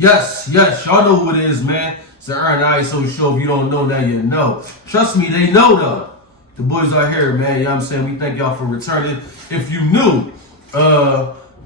Yes, y'all know who it is, man. It's the Ern and Iso show. If you don't know, now you know. Trust me, they know though. The boys are here, man. You know what I'm saying? We thank y'all for returning. If you new,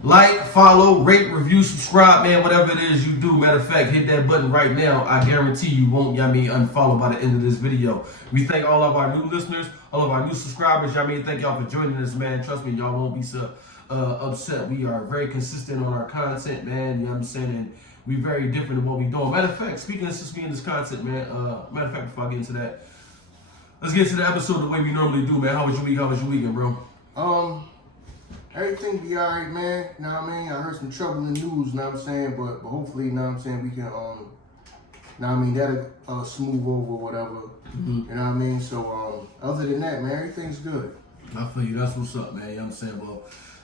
like, follow, rate, review, subscribe, man. Whatever it is you do. Matter of fact, hit that button right now. I guarantee you won't, unfollow by the end of this video. We thank all of our new listeners, all of our new subscribers. Thank y'all for joining us, man. Trust me, y'all won't be so upset. We are very consistent on our content, man. You know what I'm saying? And we very different in what we doing. Matter of fact, speaking of this content, man. Matter of fact, before I get into that, let's get to the episode the way we normally do, man. How was your week? How was your weekend, bro? Everything be alright, man. Know what I mean? I heard some troubling news, know what I'm saying? But hopefully, know what I'm saying, we can, know what I mean, that'll smooth over whatever. Mm-hmm. You know what I mean? So, other than that, man, everything's good. I feel you. That's what's up, man. You know what I'm saying? Well,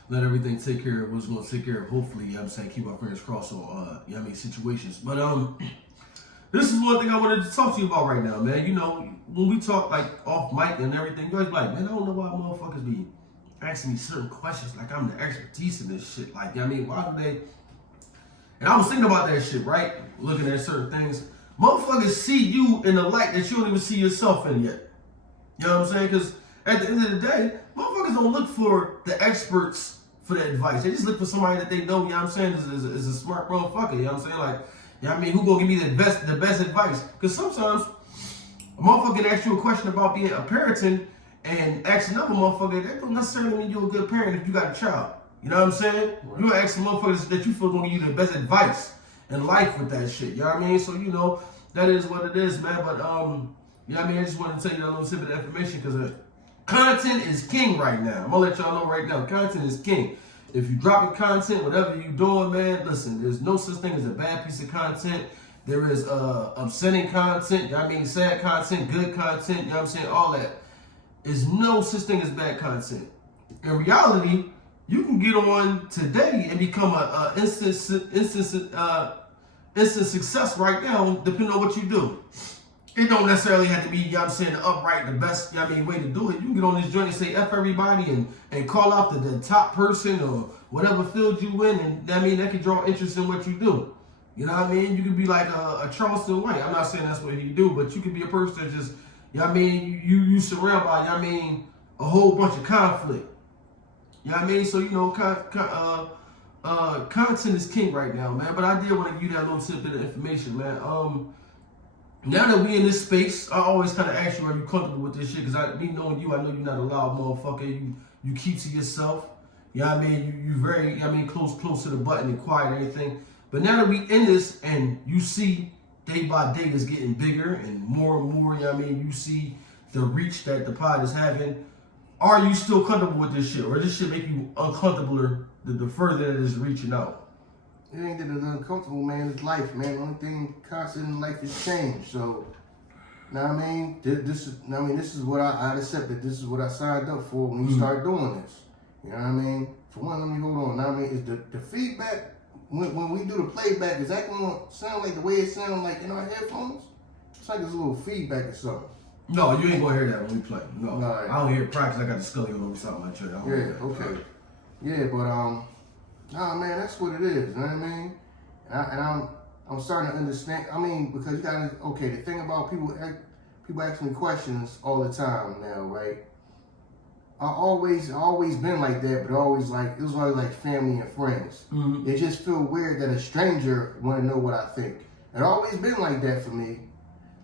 let everything take care of what's going to take care of. Hopefully, you know what I'm saying, keep our fingers crossed on, situations. But, this is one thing I wanted to talk to you about right now, man. You know, when we talk, like, off mic and everything, you guys be like, man, I don't know why motherfuckers be asking me certain questions like I'm the expertise in this shit. Like, you know what I mean? Why do they... And I was thinking about that shit, right? Looking at certain things. Motherfuckers see you in a light that you don't even see yourself in yet. You know what I'm saying? Because at the end of the day, motherfuckers don't look for the experts for the advice. They just look for somebody that they know, you know what I'm saying, is a smart motherfucker. You know what I'm saying? Like, you know what I mean? Who gonna give me the best advice? Because sometimes a motherfucker can ask you a question about being a parenting and ask another motherfucker, that don't necessarily mean you're a good parent if you got a child. You know what I'm saying? Right. You ask some motherfuckers that you feel gonna give you the best advice in life with that shit. You know what I mean? So, you know, that is what it is, man. But, you know what I mean? I just wanted to tell you that little snippet of information because content is king right now. I'm gonna let y'all know right now, content is king. If you dropping content, whatever you doing, man, listen, there's no such thing as a bad piece of content. There is upsetting content, you know what I mean, sad content, good content, you know what I'm saying, all that. There's no such thing as bad content. In reality, you can get on today and become a instant success right now, depending on what you do. It don't necessarily have to be, you know what I'm saying, the upright, the best, you know what I mean, way to do it. You can get on this joint and say F everybody and call out the top person or whatever field you in, and you know what I mean, that can draw interest in what you do. You know what I mean? You could be like a Charleston White. I'm not saying that's what he do, but you could be a person that just, you know what I mean, you surround by, you know what I mean, a whole bunch of conflict. You know what I mean? So, you know, content is king right now, man. But I did want to give you that little tidbit of information, man. Now that we in this space, I always kind of ask you, are you comfortable with this shit? Because me knowing you, I know you're not a loud motherfucker. You keep to yourself. You know what I mean? You very, you know what I mean, close to the button and quiet and everything. But now that we in this and you see day by day is getting bigger and more, you know what I mean? You see the reach that the pod is having. Are you still comfortable with this shit? Or does this shit make you uncomfortable the further that it's reaching out? It ain't that it's uncomfortable, man. It's life, man. The only thing constant in life is change. So, know what I mean? This is what I accepted. This is what I signed up for when you start doing this. You know what I mean? For one, let me hold on. Know what I mean? Is the feedback, when we do the playback, is that going to sound like the way it sounds like in our headphones? It's like there's a little feedback or something. No, you ain't going to hear that when we play. No. Right. I don't hear it practice. I got the scully on the side of my chair. Yeah, okay. Yeah, but, nah, man, that's what it is, you know what I mean? And I'm starting to understand, I mean, because you gotta, okay, the thing about people ask me questions all the time now, right? I always been like that, but it was always like family and friends. Mm-hmm. It just feel weird that a stranger wanna know what I think. It always been like that for me.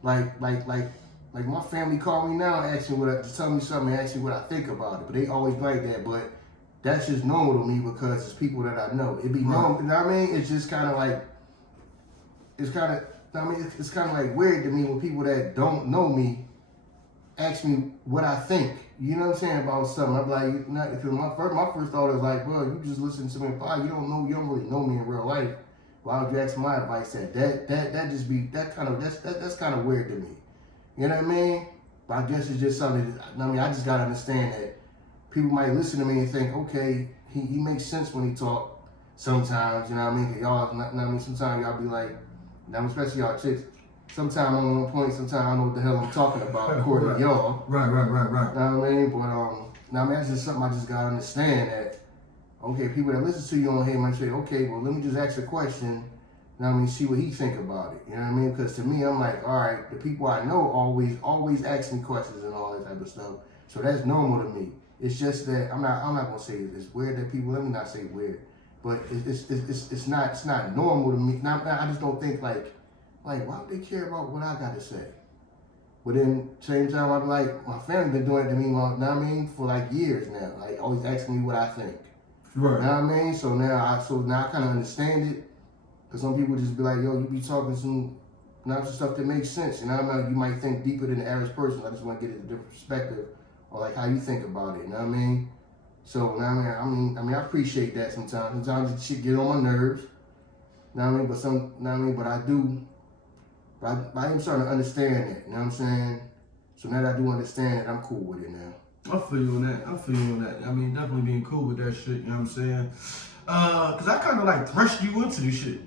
Like my family call me now and tell me something and ask me what I think about it, but they always like that, but that's just normal to me because it's people that I know. It be normal, you know what I mean? It's just kind of like, it's kind of like weird to me when people that don't know me ask me what I think. You know what I'm saying, about something. I'm like, because my first thought is like, bro, you just listen to me in pod. You don't really know me in real life. Why would you ask my advice? That's kind of weird to me. You know what I mean? But I guess it's just something. I just gotta understand that people might listen to me and think, okay, he makes sense when he talk sometimes, you know what I mean? Y'all, sometimes y'all be like, especially y'all chicks, sometimes I'm on point, sometimes I don't know what the hell I'm talking about, according to y'all. Right. You know what I mean? But, that's just something I just gotta understand that, okay, people that listen to you on here might say, okay, well, let me just ask a question You know what I mean? See what he think about it. You know what I mean? Because to me, I'm like, all right, the people I know always ask me questions and all that type of stuff. So that's normal to me. It's just that I'm not gonna say it's weird that people. Let me not say weird, but it's not normal to me. I just don't think like why would they care about what I got to say? But then same time, I'm like, my family been doing it to me, you know what I mean, for like years now. Like always asking me what I think. Right. You know what I mean? So now I kind of understand it. Cause some people just be like, yo, you be talking some stuff that makes sense. You know what I mean? You might think deeper than the average person. I just want to get a different perspective or like how you think about it. You know what I mean? So now I mean I appreciate that sometimes. Sometimes it shit get on my nerves. You know what I mean? But I am starting to understand that. You know what I'm saying? So now that I do understand it, I'm cool with it now. I feel you on that. I mean, definitely being cool with that shit, you know what I'm saying? Cause I kind of like threshed you into this shit.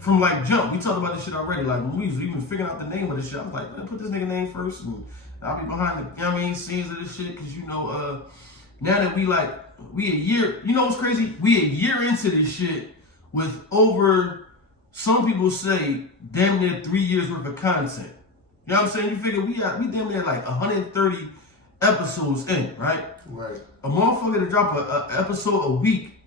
From like jump, we talked about this shit already. Like when we was even figuring out the name of this shit, I was like, man, put this nigga name first, and I'll be behind the, you know what I mean, scenes of this shit. Cause you know, now that we a year, you know what's crazy? We a year into this shit with over, some people say, damn near 3 years worth of content. You know what I'm saying? You figure we damn near like 130 episodes in, right? Right. A motherfucker to drop a episode a week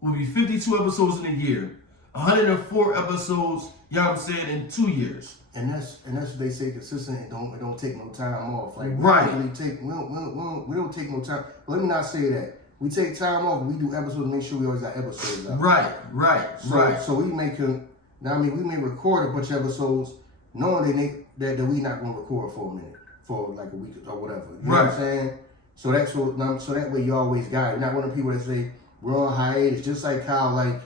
will be 52 episodes in a year. 104 episodes, you know what I'm saying, in 2 years. And that's what they say, consistent. It don't take no time off. Like right. We don't take no time. Let me not say that. We take time off. We do episodes to make sure we always got episodes out. Right. So we make them. Now I mean, we may record a bunch of episodes, knowing that we not gonna record for a minute, for like a week or whatever. You know what I'm saying? So that's what. So that way you always got it. You're not one of the people that say we're on hiatus. Just like how like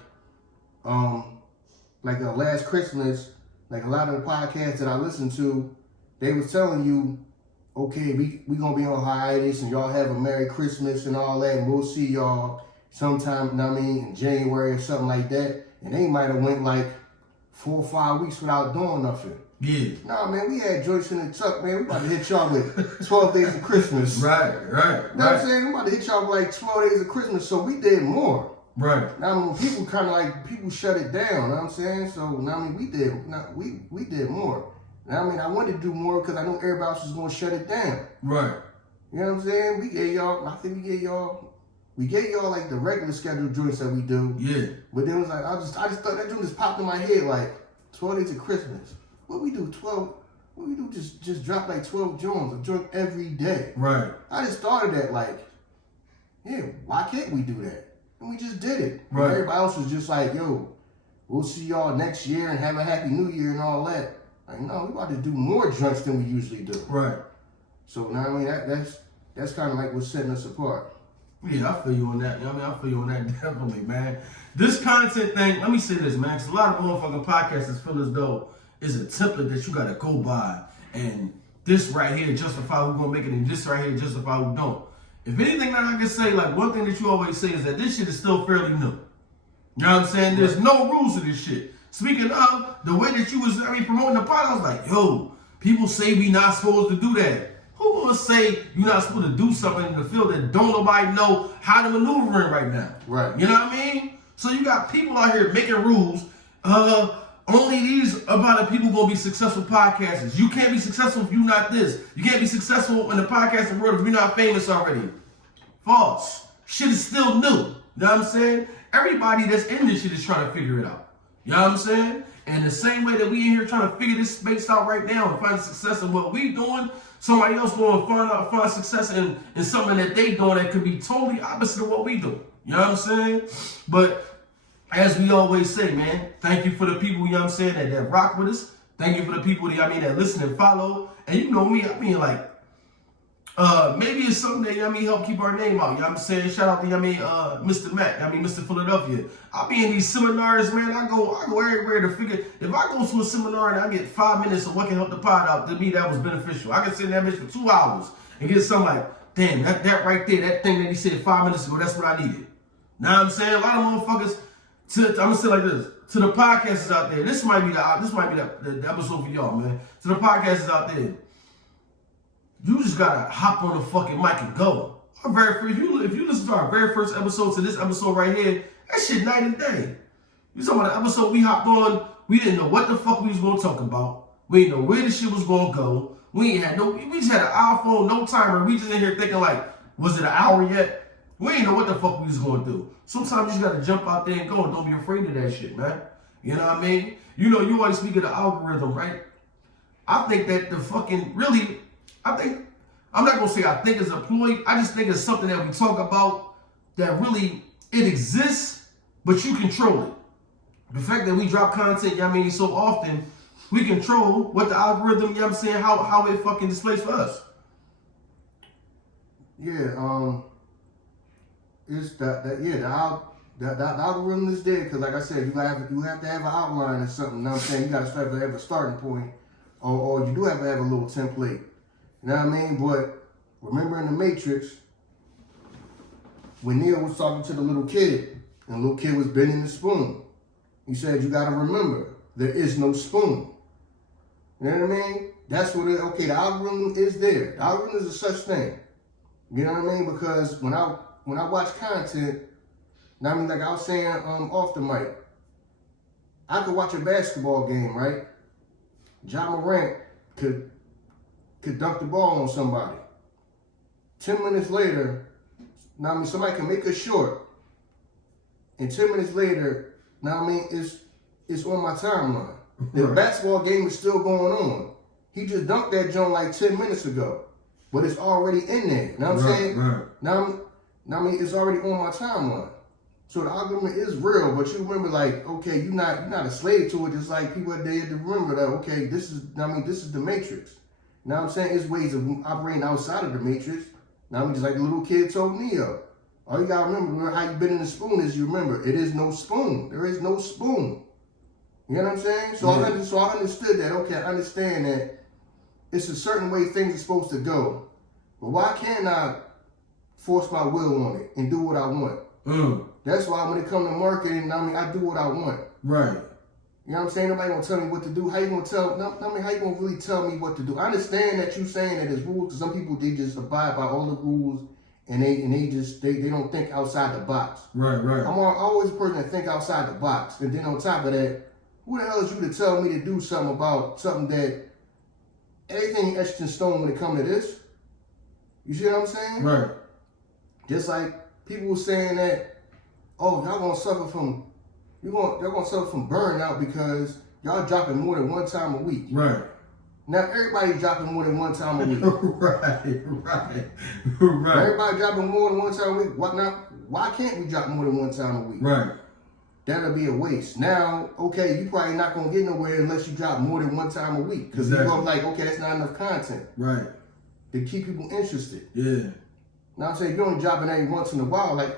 last Christmas, like a lot of the podcasts that I listened to, they was telling you, okay, we gonna be on hiatus and y'all have a Merry Christmas and all that, and we'll see y'all sometime, you know what I mean, in January or something like that. And they might have went like 4 or 5 weeks without doing nothing. Yeah. Nah, man, we had Joyce in the truck, man. We about to hit y'all with 12 days of Christmas. Right. You know what I'm saying? We about to hit y'all with like 12 days of Christmas, so we did more. Right. Now, when people kind of like, people shut it down, you know what I'm saying? So, now, I mean, we did more. Now, I mean, I wanted to do more because I know everybody else was going to shut it down. Right. You know what I'm saying? We gave y'all like the regular scheduled joints that we do. Yeah. But then it was like, I just thought that joint just popped in my head like 12 days of Christmas. What we do just drop like 12 joints, a joint every day. Right. I just thought of that like, yeah, why can't we do that? And we just did it. Right. Everybody else was just like, yo, we'll see y'all next year and have a happy new year and all that. Like, no, we about to do more joints than we usually do. Right. So now I mean that's kind of like what's setting us apart. Yeah, I feel you on that. You know what I mean? I feel you on that definitely, man. This content thing, let me say this, man, because a lot of motherfucking podcasters feel as though it's a template that you gotta go by, and this right here justify who's gonna make it, and this right here justify who don't. If anything that I can say, like one thing that you always say is that this shit is still fairly new. You know what I'm saying? There's no rules to this shit. Speaking of, the way that you was, promoting the pod, I was like, yo, people say we not supposed to do that. Who gonna say you're not supposed to do something in the field that don't nobody know how to maneuver in right now? Right. You know what I mean? So you got people out here making rules. Only these amount of people gonna be successful podcasters. You can't be successful if you're not this. You can't be successful in the podcasting world if you're not famous already. False. Shit is still new. You know what I'm saying? Everybody that's in this shit is trying to figure it out. You know what I'm saying? And the same way that we in here trying to figure this space out right now and find success in what we doing, somebody else going to find success in something that they doing that could be totally opposite of what we do. You know what I'm saying? But as we always say, man, thank you for the people, you know what I'm saying, that rock with us. Thank you for the people that listen and follow. And you know me, maybe it's something that, help keep our name out. You know what I'm saying? Shout out to, Mr. Mac, Mr. Philadelphia. I'll be in these seminars, man. I go everywhere to figure. If I go to a seminar and I get 5 minutes of what can help the pod out, to me, that was beneficial. I can sit in that bitch for 2 hours and get something like, damn, that right there, that thing that he said 5 minutes ago, that's what I needed. Know what I'm saying? A lot of motherfuckers, I'm gonna say it like this, to the podcasters out there, this might be the episode for y'all, man. To the podcasters out there, you just gotta hop on the fucking mic and go. If you listen to our very first episode to this episode right here, that shit night and day. You talking about the episode we hopped on We didn't know what the fuck we was gonna talk about. We didn't know where the shit was gonna go. We just had an iPhone, no timer. We just in here thinking like, was it an hour yet? We didn't know what the fuck we was gonna do. Sometimes you just gotta jump out there and go, and don't be afraid of that shit, man. You know what I mean? You know, you always speak of the algorithm, right? I think that I'm not gonna say I think it's a ploy. I just think it's something that we talk about that really, it exists, but you control it. The fact that we drop content, you know what I mean, so often, we control what the algorithm, you know what I'm saying, how it fucking displays for us. Yeah, it's the algorithm is there because, like I said, you have to have an outline or something. You know what I'm saying? You got to start to have a starting point, or you do have to have a little template. You know what I mean? But remember in the Matrix, when Neo was talking to the little kid, and the little kid was bending the spoon, he said, "You got to remember, there is no spoon." You know what I mean? That's what the algorithm is there. The algorithm is a such thing. You know what I mean? Because when I watch content, I mean, like I was saying off the mic, I could watch a basketball game, right? Ja Morant could dunk the ball on somebody. 10 minutes later, I mean, somebody can make a short, and 10 minutes later, I mean, it's on my timeline. The basketball game is still going on. He just dunked that joint like 10 minutes ago, but it's already in there. You know what I'm saying? Right. Now, I mean, it's already on my timeline. So the algorithm is real, but you remember, like, okay, you're not a slave to it. Just like people are there to remember that, okay, this is the Matrix. You know what I'm saying? It's ways of operating outside of the Matrix. Now, I mean, just like the little kid told Neo. All you gotta remember how you been in the spoon is you remember it is no spoon. There is no spoon. You know what I'm saying? So I understood that. Okay, I understand that it's a certain way things are supposed to go. But why can't I force my will on it and do what I want? That's why when it comes to marketing, I mean, I do what I want. Right. You know what I'm saying? Nobody gonna tell me what to do. How you gonna really tell me what to do? I understand that you saying that there's rules, because some people, they just abide by all the rules and they don't think outside the box. Right. I'm always a person that think outside the box. And then on top of that, who the hell is you to tell me to do something about something that everything etched in stone when it comes to this? You see what I'm saying? Right. Just like people were saying that, oh, y'all gonna suffer from burnout because y'all dropping more than one time a week. Right. Now everybody's dropping more than one time a week. Right. Everybody dropping more than one time a week. Why can't we drop more than one time a week? Right. That'll be a waste. Now, okay, you probably not gonna get nowhere unless you drop more than one time a week. Because people are like, okay, that's not enough content. Right. To keep people interested. Yeah. Now I'm saying, if you only dropping every once in a while, like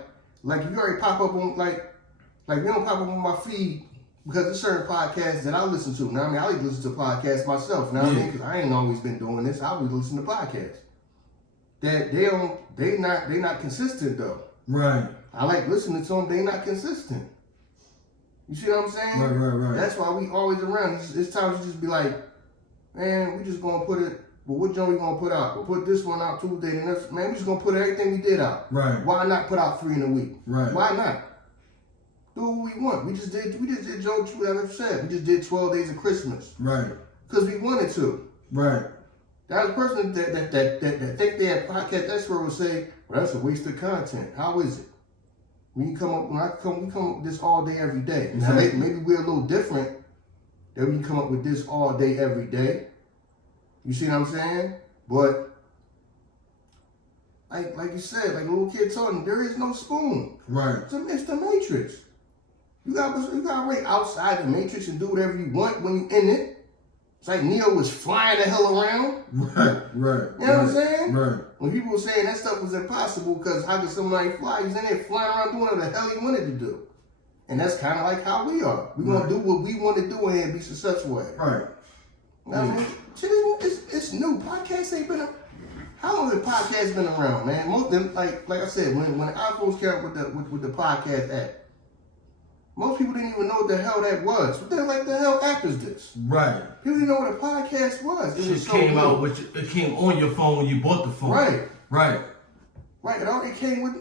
if you already pop up on like you don't pop up on my feed because there's certain podcasts that I listen to. Now I mean, I like to listen to podcasts myself. Now I mean, because I ain't always been doing this. I always listen to podcasts. That they not consistent though. Right. I like listening to them. They not consistent. You see what I'm saying? Right. That's why we always around. It's times you just be like, man, we just gonna put it. Well, what joint we gonna put out? We'll put this one out Tuesday. The next, man, we just gonna put everything we did out. Right. Why not put out 3 in a week? Right. Why not? Do what we want. We just did Joe, like I said, we just did 12 Days of Christmas. Right. Because we wanted to. Right. That was a person that think they have podcast expert would say, well, that's a waste of content. How is it? We come up with this all day, every day. Exactly. Now, maybe we're a little different that we can come up with this all day, every day. You see what I'm saying? But like you said, like a little kid told him, there is no spoon. Right. It's the Matrix. You gotta wait outside the Matrix and do whatever you want when you in it. It's like Neo was flying the hell around. Right. You know what I'm saying? Right. When people were saying that stuff was impossible because how could somebody fly? He's in there flying around doing what the hell he wanted to do. And that's kind of like how we are. We're going to do what we want to do and be successful at it. Right. Now, man, shit, it's new. Podcasts ain't been. How long has podcasts been around, man? Most of them, like I said, when the iPhones came out with the podcast app, most people didn't even know what the hell that was. What the hell app is this? Right. People didn't know what a podcast was. It came out it came on your phone when you bought the phone. Right. Right. Right. It came with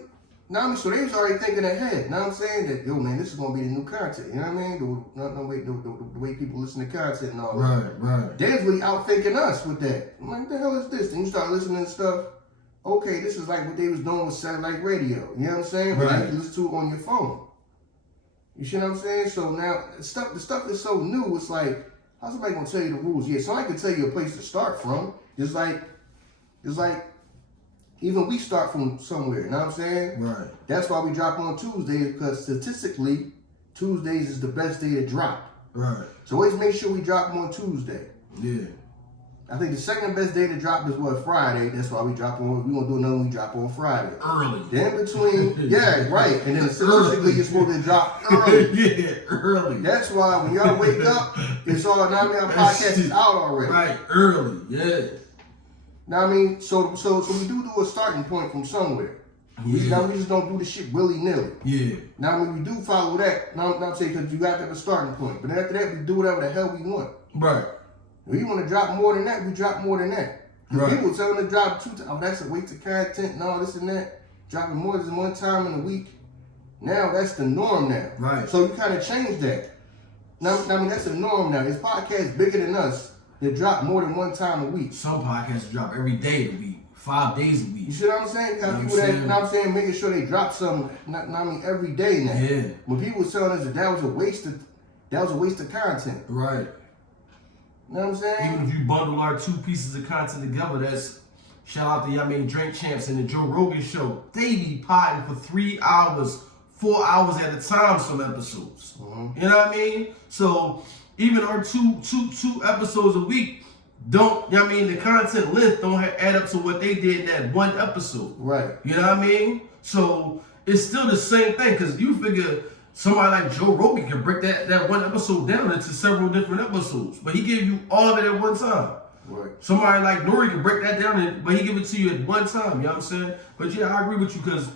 Now I mean, so they was already thinking ahead. Now I'm saying that, yo, man, this is gonna be the new content. You know what I mean? The way people listen to content and all that. Right. They was really out thinking us with that. I'm like, what the hell is this? Then you start listening to stuff. Okay, this is like what they was doing with satellite radio. You know what I'm saying? But you can listen to it on your phone. You see what I'm saying? So now the stuff is so new. It's like, how's somebody gonna tell you the rules? Yeah, somebody can tell you a place to start from. It's like even we start from somewhere. You know what I'm saying? Right. That's why we drop on Tuesdays, because statistically, Tuesdays is the best day to drop. Right. So always make sure we drop them on Tuesday. Yeah. I think the second best day to drop is what, Friday. That's why we drop on. We gonna do another one. We drop on Friday. Early. Then between, yeah, right. And then statistically, you're supposed to drop early. Yeah, early. That's why when y'all wake up, it's all. Now I mean, our podcast is out already. Right, early. Yeah. Now I mean, so we do a starting point from somewhere. Now we just don't do the shit willy nilly. Yeah. Now I mean, we do follow that. Now I'm saying, because you got to have a starting point. But after that, we do whatever the hell we want. Right. If you want to drop more than that, we drop more than that. Right. People tell them to drop 2 times. Oh, that's a waste of content and all this and that. Dropping more than 1 time in a week. Now that's the norm now. Right. So you kind of change that. Now I mean, that's the norm now. It's podcasts bigger than us that drop more than 1 time a week. Some podcasts drop every day of the week, 5 days a You week. see what I'm saying? You got people that, you know what I'm saying, making sure they drop something, I mean, every day now. Yeah. When people was telling us that was a waste of content. Right. You know what I'm saying? Even if you bundle our 2 pieces of content together, that's shout out to Drink Champs and the Joe Rogan Show. They be potting for 3 hours, 4 hours at a time, some episodes. Mm-hmm. You know what I mean? So even our two episodes a week don't, you know what I mean, the content length don't add up to what they did in that 1 episode. Right. You know what I mean? So it's still the same thing, because you figure somebody like Joe Rogan can break that 1 episode down into several different episodes, but he gave you all of it at 1 time. Right. Somebody like Nori can break that down, but he give it to you at 1 time. You know what I'm saying? But yeah, I agree with you, because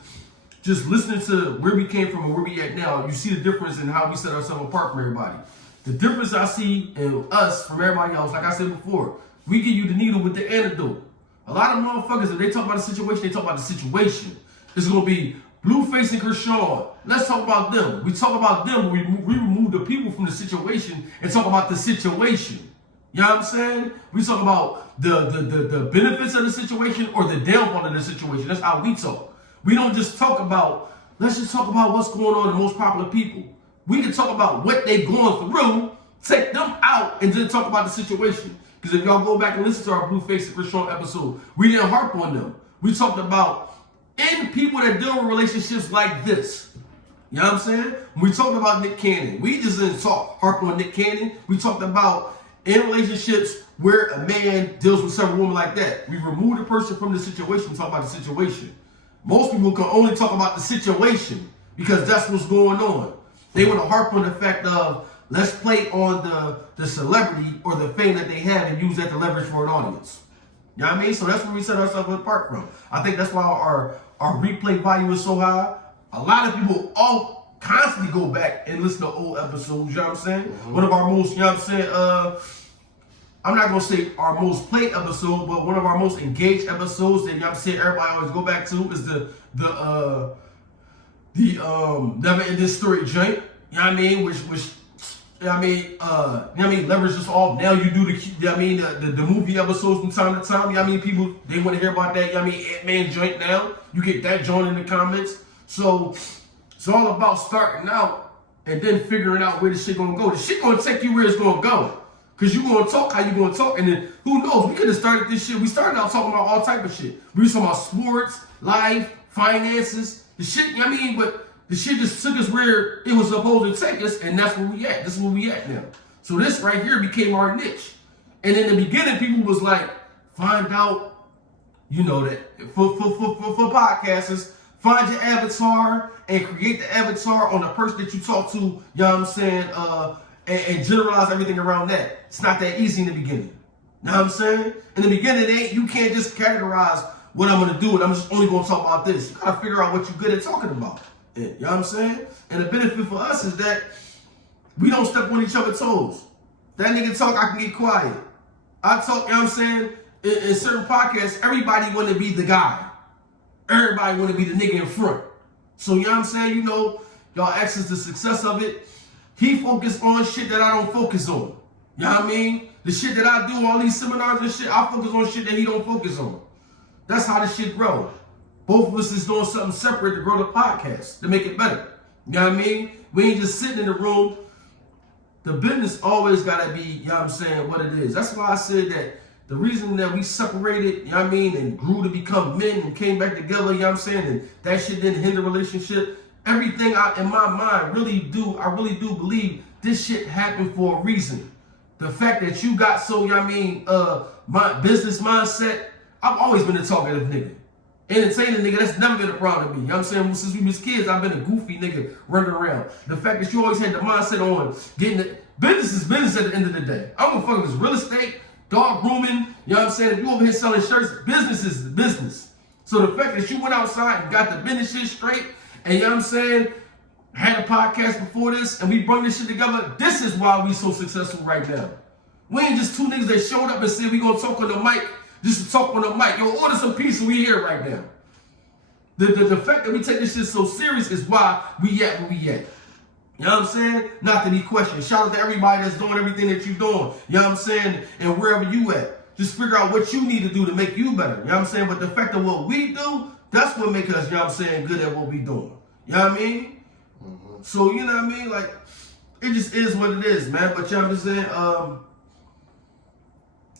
just listening to where we came from and where we at now, you see the difference in how we set ourselves apart from everybody. The difference I see in us from everybody else, like I said before, we give you the needle with the antidote. A lot of motherfuckers, if they talk about the situation, they talk about the situation. It's going to be Blueface and Kershaw. Let's talk about them. We talk about them, we remove the people from the situation and talk about the situation. You know what I'm saying? We talk about the benefits of the situation or the downfall of the situation. That's how we talk. We don't just talk about, let's just talk about what's going on in most popular people. We can talk about what they going through, take them out, and then talk about the situation. Because if y'all go back and listen to our Blueface and Kershaw episode, we didn't harp on them. We talked about in people that deal with relationships like this. You know what I'm saying? We talked about Nick Cannon. We just didn't harp on Nick Cannon. We talked about in relationships where a man deals with several women like that. We remove the person from the situation and talk about the situation. Most people can only talk about the situation because that's what's going on. They want to harp on the fact of, let's play on the celebrity or the fame that they have and use that to leverage for an audience. You know what I mean? So that's where we set ourselves apart from. I think that's why our replay value is so high. A lot of people all constantly go back and listen to old episodes, you know what I'm saying? Mm-hmm. One of our most, you know what I'm saying, I'm not going to say our most played episode, but one of our most engaged episodes that, you know what I'm saying, everybody always go back to is the Never Ending Story joint. You know what I mean? Which you know what I mean? You know what I mean? Leverage this off. Now you do the, you know what I mean? The movie episodes from time to time. You know what I mean? People, they want to hear about that. You know what I mean? Ant-Man joint now. You get that joint in the comments. So it's all about starting out and then figuring out where the shit gonna go. The shit gonna take you where it's gonna go. Cause you gonna talk how you gonna talk, and then who knows? We could have started this shit. We started out talking about all type of shit. We was talking about sports, life, finances, the shit. You know what I mean? But the shit just took us where it was supposed to take us, and that's where we at. This is where we at now. So this right here became our niche. And in the beginning, people was like, find out, you know, that for podcasters, find your avatar and create the avatar on the person that you talk to, you know what I'm saying, and generalize everything around that. It's not that easy in the beginning. You know what I'm saying? In the beginning, you can't just categorize what I'm gonna do and I'm just only gonna talk about this. You gotta figure out what you're good at talking about. You know what I'm saying? And the benefit for us is that we don't step on each other's toes. That nigga talk, I can get quiet. I talk, you know what I'm saying? In certain podcasts, everybody want to be the guy. Everybody want to be the nigga in front. So, you know what I'm saying? You know, y'all access the success of it. He focused on shit that I don't focus on. You know what I mean? The shit that I do, all these seminars and shit, I focus on shit that he don't focus on. That's how this shit grow. Both of us is doing something separate to grow the podcast, to make it better. You know what I mean? We ain't just sitting in the room. The business always got to be, you know what I'm saying, what it is. That's why I said that the reason that we separated, you know what I mean, and grew to become men and came back together, you know what I'm saying, and that shit didn't hinder relationship. Everything in my mind I really do believe this shit happened for a reason. The fact that you got so, you know what I mean, my business mindset, I've always been a talkative nigga. Entertaining nigga, that's never been a problem to me. You know what I'm saying? Since we was kids, I've been a goofy nigga running around. The fact that you always had the mindset on getting it, business is business at the end of the day. I don't give a fuck if it's real estate, dog grooming, you know what I'm saying? If you over here selling shirts, business is business. So the fact that you went outside and got the business shit straight, and you know what I'm saying, had a podcast before this, and we brought this shit together, this is why we so successful right now. We ain't just two niggas that showed up and said we gonna talk on the mic, just to talk on the mic. Yo, order some pizza, we here right now. The fact that we take this shit so serious is why we at where we at. You know what I'm saying? Not to be questioned. Shout out to everybody that's doing everything that you're doing. You know what I'm saying? And wherever you at. Just figure out what you need to do to make you better. You know what I'm saying? But the fact of what we do, that's what makes us, you know what I'm saying, good at what we doing. You know what I mean? Mm-hmm. So, you know what I mean? Like, it just is what it is, man. But you know what I'm saying?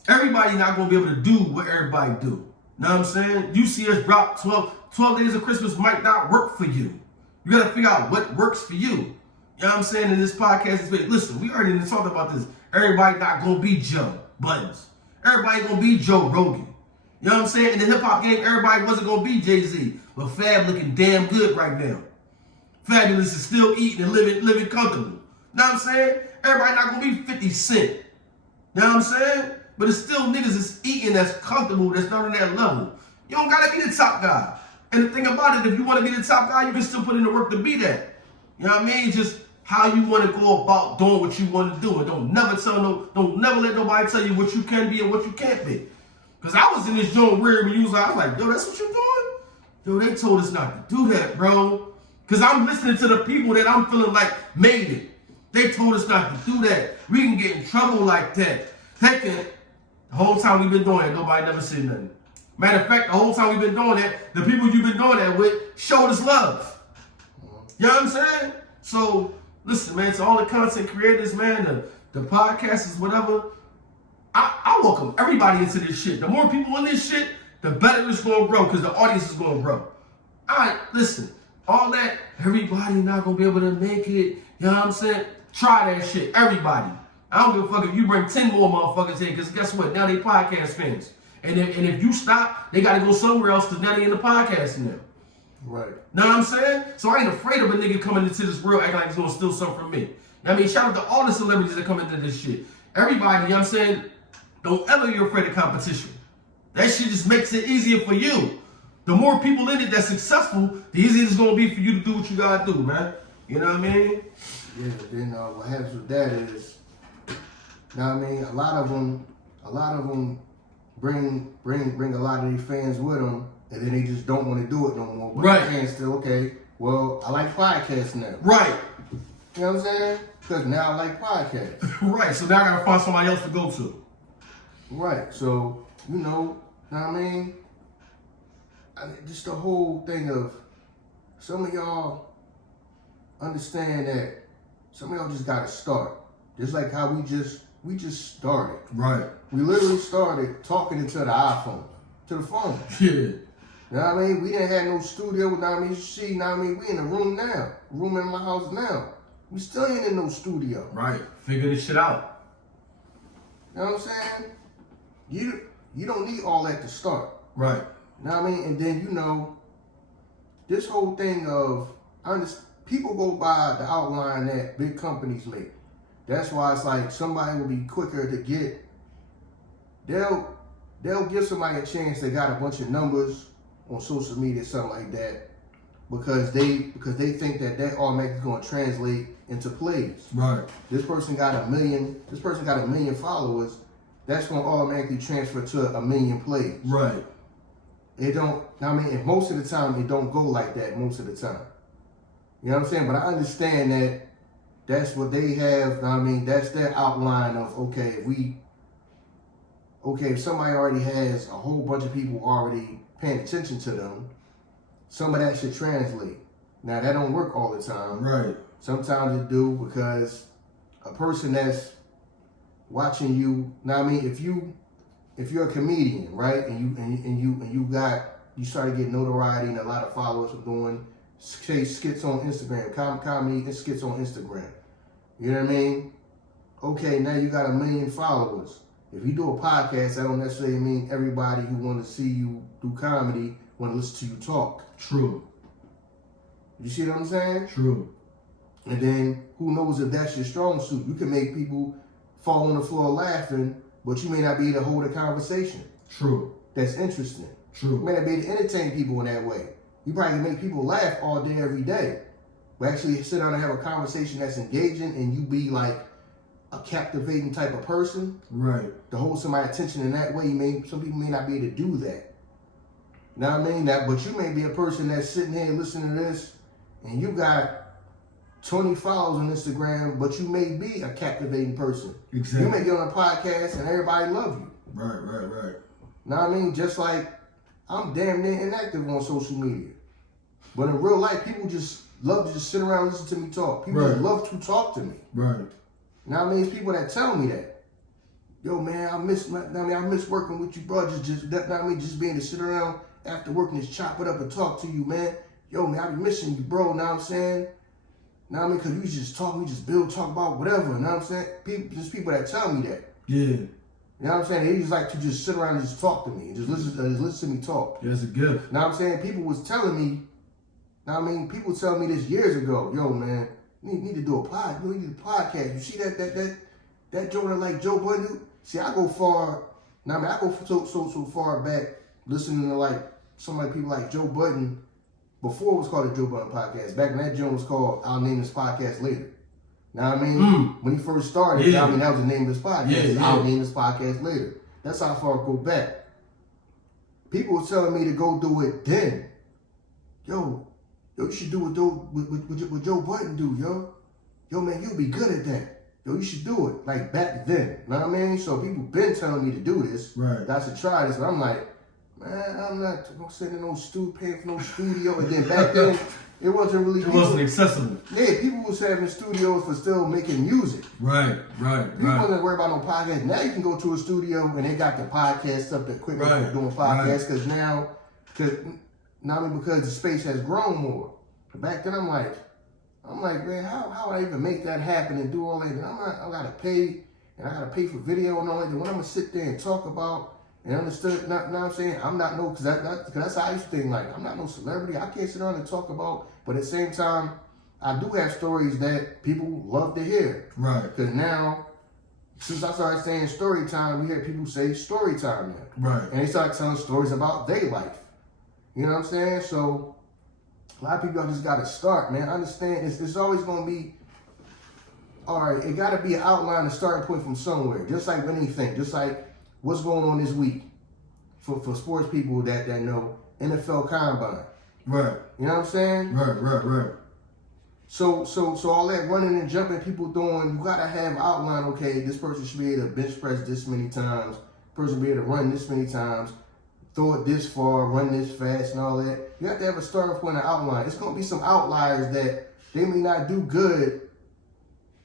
Everybody not going to be able to do what everybody do. You know what I'm saying? You see us drop 12 days of Christmas might not work for you. You got to figure out what works for you. You know what I'm saying? In this podcast, listen, we already talked about this. Everybody not going to be Joe Buttons. Everybody going to be Joe Rogan. You know what I'm saying? In the hip-hop game, everybody wasn't going to be Jay-Z. But Fab looking damn good right now. Fabulous is still eating and living comfortable. You know what I'm saying? Everybody not going to be 50 Cent. You know what I'm saying? But it's still niggas that's eating, that's comfortable, that's not on that level. You don't gotta be the top guy. And the thing about it, if you want to be the top guy, you can still put in the work to be that. You know what I mean? Just how you want to go about doing what you want to do. And don't never let nobody tell you what you can be and what you can't be. Because I was in this joint weird when you was like, I was like, yo, that's what you're doing? Yo, they told us not to do that, bro. Because I'm listening to the people that I'm feeling like made it. They told us not to do that. We can get in trouble like that. The whole time we've been doing it, nobody never said nothing. Matter of fact, the whole time we've been doing that, the people you've been doing that with showed us love. You know what I'm saying? So, listen, man, to all the content creators, man, the podcasters, whatever, I welcome everybody into this shit. The more people in this shit, the better it's going to grow because the audience is going to grow. Listen, all that, everybody not going to be able to make it, you know what I'm saying? Try that shit, everybody. I don't give a fuck if you bring 10 more motherfuckers here, because guess what? Now they podcast fans. And if you stop, they got to go somewhere else because now they in the podcast now. Right. Know what I'm saying? So I ain't afraid of a nigga coming into this world acting like he's going to steal something from me. You know what I mean? Shout out to all the celebrities that come into this shit. Everybody, you know what I'm saying? Don't ever be afraid of competition. That shit just makes it easier for you. The more people in it that's successful, the easier it's going to be for you to do what you got to do, man. You know what I mean? Yeah, then what happens with that is, you know what I mean? A lot of them bring a lot of their fans with them, and then they just don't want to do it no more. But right. The fans still, okay, well, I like podcasts now. Right. You know what I'm saying? Because now I like podcasts. Right. So now I got to find somebody else to go to. Right. So, you know what I mean? Just the whole thing of some of y'all understand that some of y'all just got to start. Just like how we just started. Right. We literally started talking into the iPhone, to the phone. Yeah. You know what I mean? We didn't have no studio, you know what I mean? You know what I mean? We in a room now. Room in my house now. We still ain't in no studio. Right. Figure this shit out. You know what I'm saying? You don't need all that to start. Right. You know what I mean? And then, you know, this whole thing of, people go by the outline that big companies make. That's why it's like somebody will be quicker to get. They'll give somebody a chance. They got a bunch of numbers on social media, something like that, because they think that automatically going to translate into plays. Right. This person got a million followers. That's going to automatically transfer to 1 million plays. Right. It don't. I mean, most of the time it don't go like that. Most of the time. You know what I'm saying? But I understand that that's what they have. I mean, that's their outline of, okay, if somebody already has a whole bunch of people already paying attention to them, some of that should translate. Now, that don't work all the time. Right. Sometimes it do, because a person that's watching you, now I mean, if you're a comedian, right, and you started getting notoriety and a lot of followers from doing, say, skits on Instagram, comedy and skits on Instagram. You know what I mean? Okay, now you got 1 million followers. If you do a podcast, that don't necessarily mean everybody who want to see you do comedy want to listen to you talk. True. You see what I'm saying? True. And then who knows if that's your strong suit? You can make people fall on the floor laughing, but you may not be able to hold a conversation. True. That's interesting. True. You may not be able to entertain people in that way. You probably can make people laugh all day, every day. But actually sit down and have a conversation that's engaging, and you be like a captivating type of person. Right. To hold somebody's attention in that way, some people may not be able to do that. You know what I mean? But you may be a person that's sitting here listening to this, and you got 20 followers on Instagram, but you may be a captivating person. Exactly. You may get on a podcast and everybody love you. Right. Know what I mean? Just like I'm damn near inactive on social media. But in real life, people just love to just sit around and listen to me talk. People just love to talk to me. Right. Now I mean, it's people that tell me that. Yo, man, I miss working with you, bro. Just being to sit around after work and just chop it up and talk to you, man. Yo, man, I be missing you, bro. Know what I'm saying? Know what I mean? Because you just talk, we just build, talk about whatever. Know what I'm saying? People that tell me that. Yeah. You know what I'm saying? They just like to just sit around and just talk to me, and just listen to me talk. That's a gift. Know what I'm saying? People was telling me, know what I mean? People tell me this years ago. Yo, man, you need to do a podcast. You need a podcast. You see that Jonah like Joe Budden? See, I go far. Now, I mean, I go so far back listening to like some of the people like Joe Budden. Before it was called the Joe Budden Podcast. Back when that joint was called I'll Name This Podcast Later. Now I mean, when he first started, I mean, that was the name of his podcast. Yeah. I'll Name This Podcast Later. That's how far I go back. People were telling me to go do it then. Yo, you should do what Joe Budden do, yo. Yo, man, you'll be good at that. Yo, you should do it. Like back then. Know what I mean? So people been telling me to do this. Right. That I should try this. But I'm like, man, I'm not sitting in no paying for no studio. And then back then, it wasn't really. It wasn't accessible. Yeah, people was having studios for still making music. Right. People wasn't worried about no podcast. Now you can go to a studio and they got the podcast stuff, the equipment for doing podcasts. Because because the space has grown more. But back then, I'm like, man, how would I even make that happen and do all that? And I gotta pay, and I gotta pay for video and all that. And what I'm gonna sit there and talk about. And understood, now I'm saying, I'm not no, because that's how I used to think, like, I'm not no celebrity. I can't sit down and talk about, but at the same time, I do have stories that people love to hear. Right. Because now, since I started saying story time, we hear people say story time now. Right. And they start telling stories about their life. You know what I'm saying? So, a lot of people just got to start, man. I understand it's always going to be, all right, it got to be an outline, a starting point from somewhere. Just like anything. Just like, what's going on this week for sports people that know NFL Combine? Right. You know what I'm saying? Right. So all that running and jumping people doing, you gotta have outline. Okay, this person should be able to bench press this many times. Person be able to run this many times, throw it this far, run this fast, and all that. You have to have a starting point and outline. It's gonna be some outliers that they may not do good.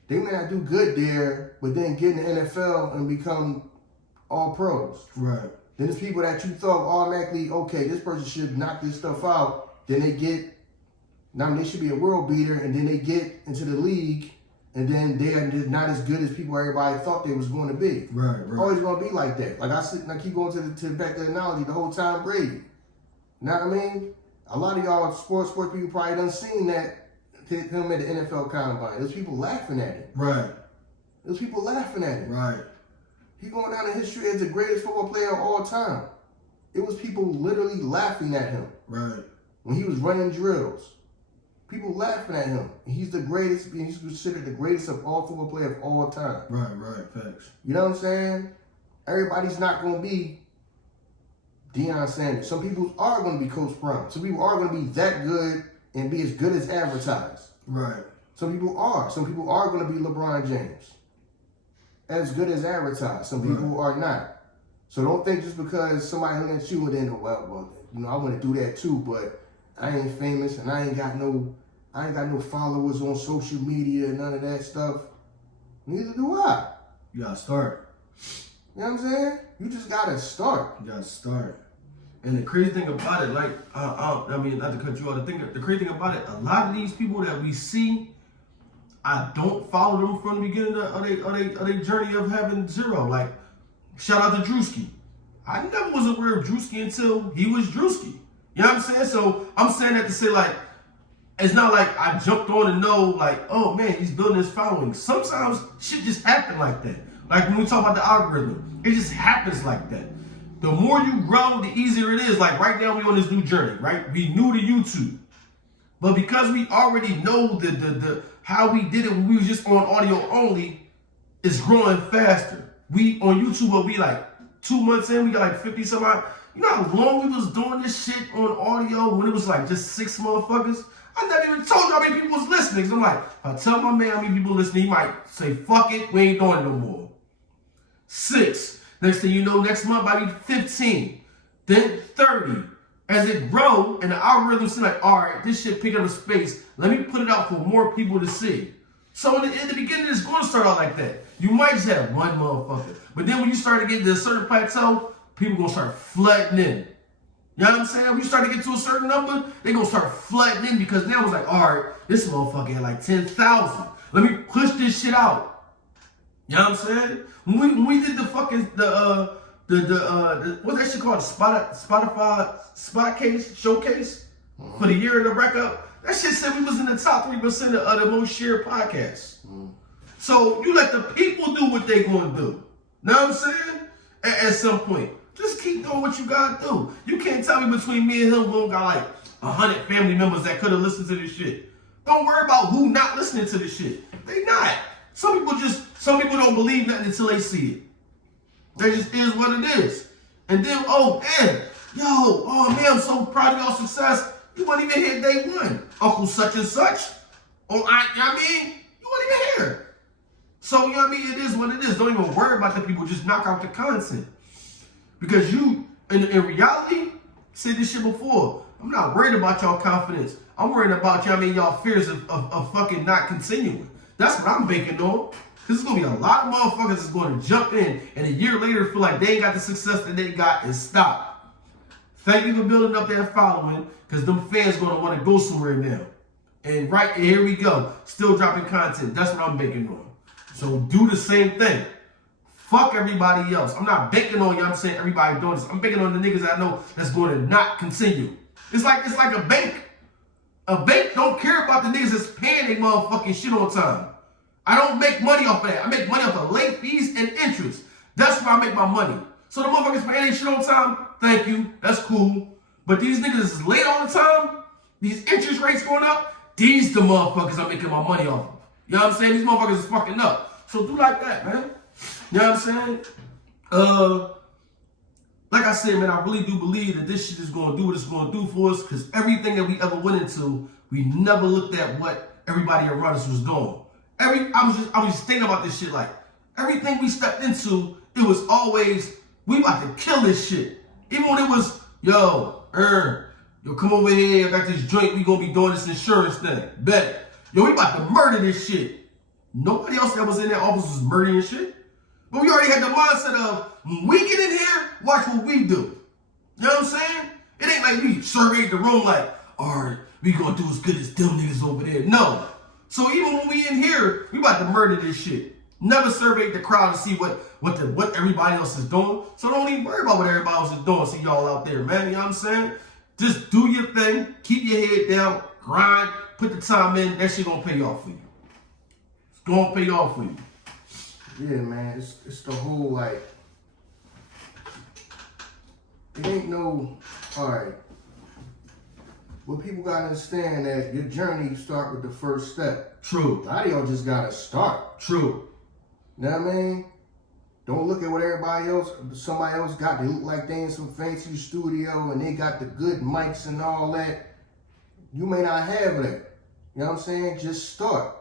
They may not do good there, but then get in the NFL and become all pros. Right. Then there's people that you thought automatically, okay, this person should knock this stuff out. Then they get, they should be a world beater, and then they get into the league, and then they're not as good as everybody thought they was going to be. Right. Always going to be like that. Like I keep going to back to the analogy, the whole Tom Brady. You know what I mean? A lot of y'all sports people probably done seen that, him at the NFL Combine. There's people laughing at him. Right. There's people laughing at him. Right. He going down in history as the greatest football player of all time. It was people literally laughing at him. Right. When he was running drills. People laughing at him. He's the greatest, and he's considered the greatest of all football players of all time. Right. Facts. You know what I'm saying? Everybody's not going to be Deion Sanders. Some people are going to be Coach Brown. Some people are going to be that good and be as good as advertised. Right. Some people are. Some people are going to be LeBron James. As good as advertised. Some people are not. So don't think just because somebody looking at you and then, well, you know, I want to do that too, but I ain't famous and I ain't got no followers on social media and none of that stuff. Neither do I. You gotta start. You know what I'm saying? You just gotta start. You gotta start. And the crazy thing about it, like, I mean, not to cut you off, the crazy thing about it, a lot of these people that we see, I don't follow them from the beginning of their journey of having zero. Like, shout out to Drewski. I never was aware of Drewski until he was Drewski. You know what I'm saying? So I'm saying that to say, like, it's not like I jumped on and know, like, oh man, he's building his following. Sometimes shit just happen like that. Like when we talk about the algorithm, it just happens like that. The more you grow, the easier it is. Like right now, we on this new journey, right? We new to YouTube, but because we already know the how we did it when we was just on audio only, it's growing faster. We on YouTube, but we like 2 months in, we got like 50 some odd. You know how long we was doing this shit on audio when it was like just 6 motherfuckers? I never even told you how many people was listening. So I'm like, if I tell my man how many people listening, he might say, fuck it, we ain't doing it no more. 6. Next thing you know, next month might be 15. Then 30. As it grow, and the algorithm's like, all right, this shit pick up a space. Let me put it out for more people to see. So in the beginning, it's going to start out like that. You might just have one motherfucker. But then when you start to get to a certain plateau, people going to start flooding in. You know what I'm saying? When you start to get to a certain number, they going to start flooding in because now it's like, all right, this motherfucker had like 10,000. Let me push this shit out. You know what I'm saying? When we did the fucking, what's that shit called? Spotify showcase for the year of the record. That shit said we was in the top 3% of the most shared podcasts. So you let the people do what they gonna do. Know what I'm saying? At some point. Just keep doing what you gotta do. You can't tell me between me and him we don't got like 100 family members that could have listened to this shit. Don't worry about who not listening to this shit. They not. Some people don't believe nothing until they see it. That just is what it is. And then, oh man, I'm so proud of y'all success. You weren't even here day one. Uncle such and such. Oh, you know what I mean? You weren't even here. So, you know what I mean? It is what it is. Don't even worry about the people. Just knock out the content. Because you, in reality, said this shit before. I'm not worried about y'all confidence. I'm worried about, you know what I mean, y'all fears of fucking not continuing. That's what I'm banking on. Because there's going to be a lot of motherfuckers that's going to jump in and a year later feel like they ain't got the success that they got and stop. Thank you for building up that following because them fans going to want to go somewhere now. And right here we go. Still dropping content. That's what I'm banking on. So do the same thing. Fuck everybody else. I'm not banking on, you know what I'm saying, everybody doing this. I'm banking on the niggas I know that's going to not continue. It's like a bank. A bank don't care about the niggas that's paying their motherfucking shit on time. I don't make money off of that. I make money off of late fees and interest. That's where I make my money. So the motherfuckers paying their shit on time, thank you, that's cool. But these niggas is late all the time, these interest rates going up, these the motherfuckers I'm making my money off of. You know what I'm saying? These motherfuckers is fucking up. So do like that, man. You know what I'm saying? Like I said, man, I really do believe that this shit is going to do what it's going to do for us because everything that we ever went into, we never looked at what everybody around us was doing. I was just thinking about this shit like, everything we stepped into, it was always, we about to kill this shit. Even when it was, yo, come over here, I got this joint, we gonna be doing this insurance thing. Bet. Yo, we about to murder this shit. Nobody else that was in that office was murdering shit. But we already had the mindset of, when we get in here, watch what we do. You know what I'm saying? It ain't like we surveyed the room like, all right, we gonna do as good as them niggas over there. No. So even when we in here, we about to murder this shit. Never surveyed the crowd to see what everybody else is doing. So don't even worry about what everybody else is doing. See y'all out there, man. You know what I'm saying? Just do your thing. Keep your head down. Grind. Put the time in. That shit gonna pay off for you. It's gonna pay off for you. Yeah, man. It's the whole, like, it ain't no, all right. Well, people gotta understand that your journey start with the first step. True. A lot of y'all just gotta start. True. You know what I mean? Don't look at what somebody else got. They look like they in some fancy studio and they got the good mics and all that. You may not have that. You know You know what I'm saying? Just start.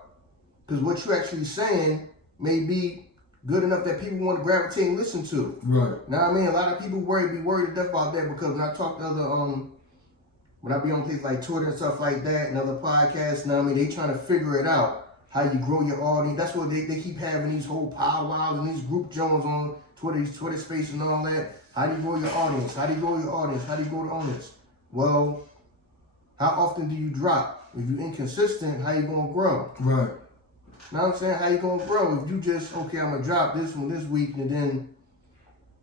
Because what you're actually saying may be good enough that people want to gravitate and listen to. Right. Now, I mean, a lot of people be worried to death about that, because when I talk to other, when I be on places like Twitter and stuff like that and other podcasts, now I mean, they trying to figure it out, how you grow your audience. That's what they keep having these whole powwows and these group jones on Twitter, these Twitter spaces and all that. How do you grow your audience? How do you grow your audience? How do you grow the audience? Well, how often do you drop? If you're inconsistent, how you gonna grow? Right. Know what I'm saying? How you gonna grow? If you just, okay, I'm gonna drop this one this week, and then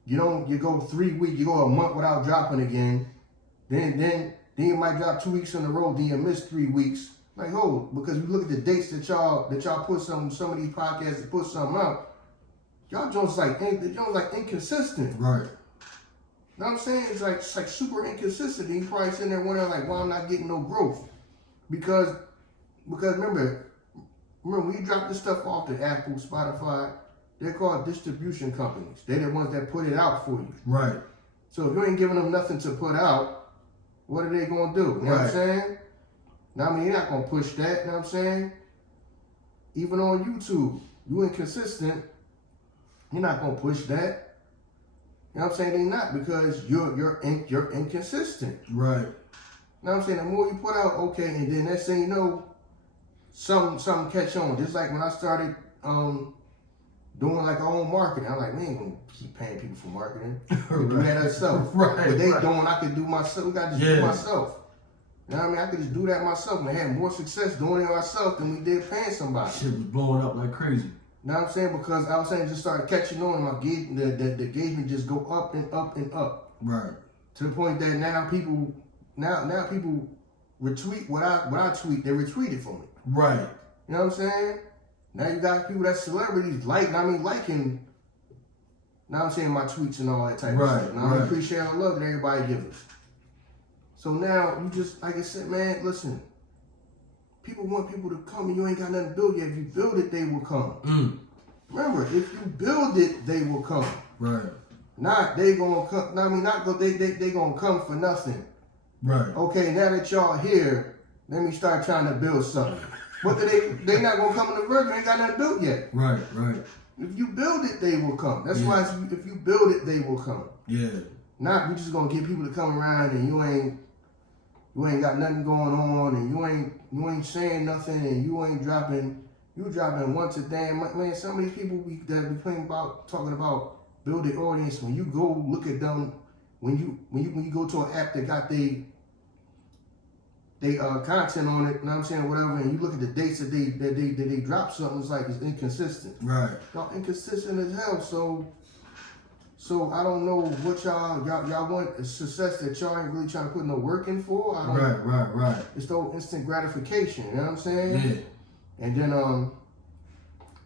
you go 3 weeks, you go a month without dropping again, then you might drop 2 weeks in a row, then you miss 3 weeks. Like, because we look at the dates that y'all put some of these podcasts that put something out, y'all Jones like inconsistent. Right. Know what I'm saying? It's like super inconsistent. And you probably sitting there wondering like, why I'm not getting no growth. Because remember when you drop this stuff off to Apple, Spotify, they're called distribution companies. They're the ones that put it out for you. Right. So if you ain't giving them nothing to put out, what are they gonna do? You know what I'm saying? Now, I mean, you're not gonna push that, you know what I'm saying? Even on YouTube, you inconsistent, you're not gonna push that. You know what I'm saying? They're not, because you're inconsistent. Right. You know what I'm saying? The more you put out, okay, and then next thing you know, something catch on. Just like when I started doing like our own marketing, I'm like, we ain't gonna keep paying people for marketing. We do that ourselves. Right. But they doing, I could do myself. We got to just do myself. You know what I mean? I could just do that myself and had more success doing it myself than we did paying somebody. Shit was blowing up like crazy. You know what I'm saying? Because I was saying just started catching on, and the engagement just go up and up and up. Right. To the point that now people retweet what I tweet. They retweet it for me. Right. You know what I'm saying? Now you got people that celebrities liking, now I'm saying my tweets and all that type of stuff. Now I appreciate the love that everybody gives us. So now you just, like I said, man, listen, people want people to come and you ain't got nothing to build yet. If you build it, they will come. Remember, if you build it, they will come. Right. Not they gonna come, they gonna come for nothing. Right. Okay, now that y'all here, let me start trying to build something. But they not gonna come in the virgin, ain't got nothing built yet. Right, right. If you build it, they will come. That's why if you build it, they will come. Yeah. Not we just gonna get people to come around and you ain't got nothing going on and you ain't saying nothing and you ain't dropping once a damn man. Some of these people that be talking about build the audience. When you go look at them, when you go to an app that got they content on it, you know what I'm saying, whatever, and you look at the dates that they drop something, it's like it's inconsistent. Right. Y'all inconsistent as hell. So I don't know what y'all want a success that y'all ain't really trying to put no work in for. Right. It's the instant gratification, you know what I'm saying? Yeah. And then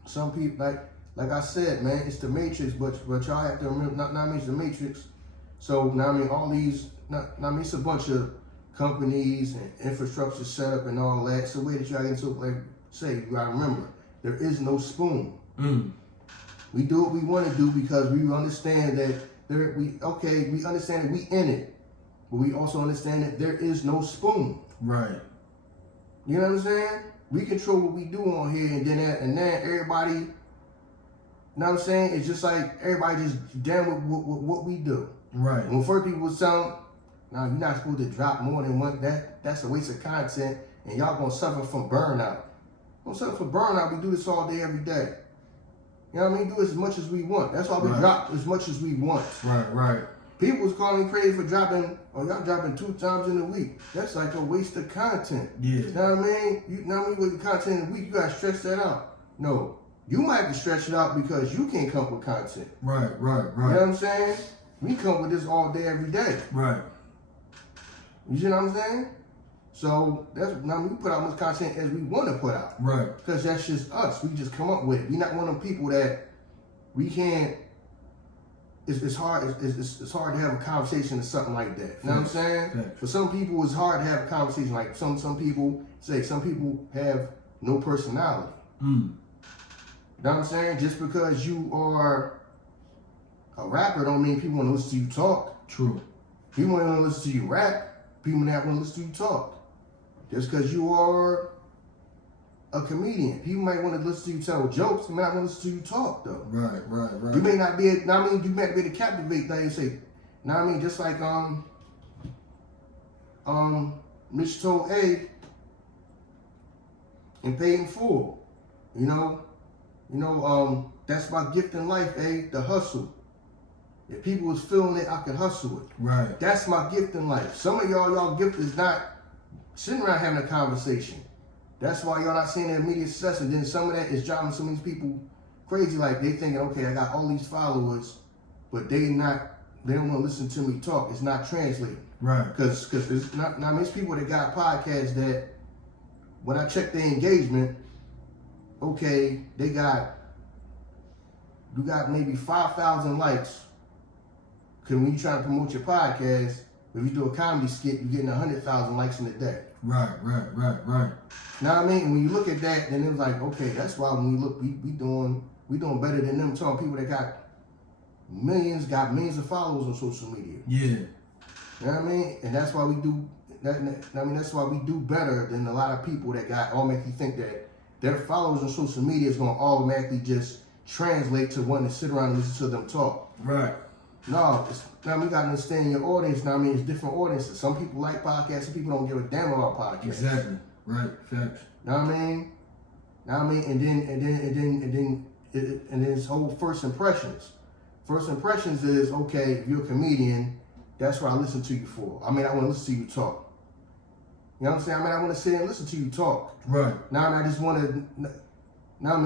some people like I said, man, it's the matrix, but y'all have to remember not it's the matrix. So now I mean all these it's a bunch of companies and infrastructure set up and all that. So where did y'all get into, like say, you gotta remember, there is no spoon. We do what we want to do because we understand that we understand that we in it, but we also understand that there is no spoon. Right. You know what I'm saying? We control what we do on here, and then everybody, you know what I'm saying? It's just like everybody just down with what we do. Right. When first people was telling, now you're not supposed to drop more than one, that's a waste of content, and y'all gonna suffer from burnout. Don't suffer from burnout, we do this all day, every day. You know what I mean? Do as much as we want. That's why we drop as much as we want. Right. People was calling me crazy for dropping, y'all dropping 2 times in a week. That's like a waste of content. Yeah. You know what I mean? You know what I mean? With the content in a week, you gotta stretch that out. No. You might have to stretch it out because you can't come up with content. Right. You know what I'm saying? We come up with this all day, every day. Right. You see what I'm saying? So that's now we put out as much content as we want to put out. Right. Because that's just us. We just come up with it. We're not one of them people that we can't. It's hard. It's hard to have a conversation or something like that. You know what I'm saying? Thanks. For some people, it's hard to have a conversation. Like some people have no personality. You know what I'm saying? Just because you are a rapper don't mean people want to listen to you talk. True. People want to listen to you rap. People not want to listen to you talk. Just because you are a comedian. People might want to listen to you tell jokes. They might not want to listen to you talk though. Right. You may not be. You might be able to captivate. Like you say. Just like Mitch told A and paid in full. That's my gift in life, the hustle. If people was feeling it, I could hustle it. Right. That's my gift in life. Some of y'all gift is not sitting around having a conversation. That's why y'all not seeing the immediate success. And then some of that is driving some of these people crazy. Like they thinking, okay, I got all these followers, but they don't want to listen to me talk. It's not translating. Right. Because it's not. It's people that got podcasts that when I check their engagement, okay, you got maybe 5,000 likes. Because when you try to promote your podcast, if you do a comedy skit, you're getting 100,000 likes in a day. Right. Know what I mean? And when you look at that, then it was like, okay, that's why when we look, we doing better than them. Talking people that got millions of followers on social media. Yeah. You know what I mean? And that's why we do that. That's why we do better than a lot of people that automatically think that their followers on social media is going to automatically just translate to wanting to sit around and listen to them talk. Right. No, we got to understand your audience. It's different audiences. Some people like podcasts, some people don't give a damn about podcasts. Exactly. Right. Facts. Know what I mean? And then it's whole first impressions. First impressions is, okay, if you're a comedian, that's what I listen to you for. I want to listen to you talk. You know what I'm saying? I want to sit and listen to you talk. Right. I just want to.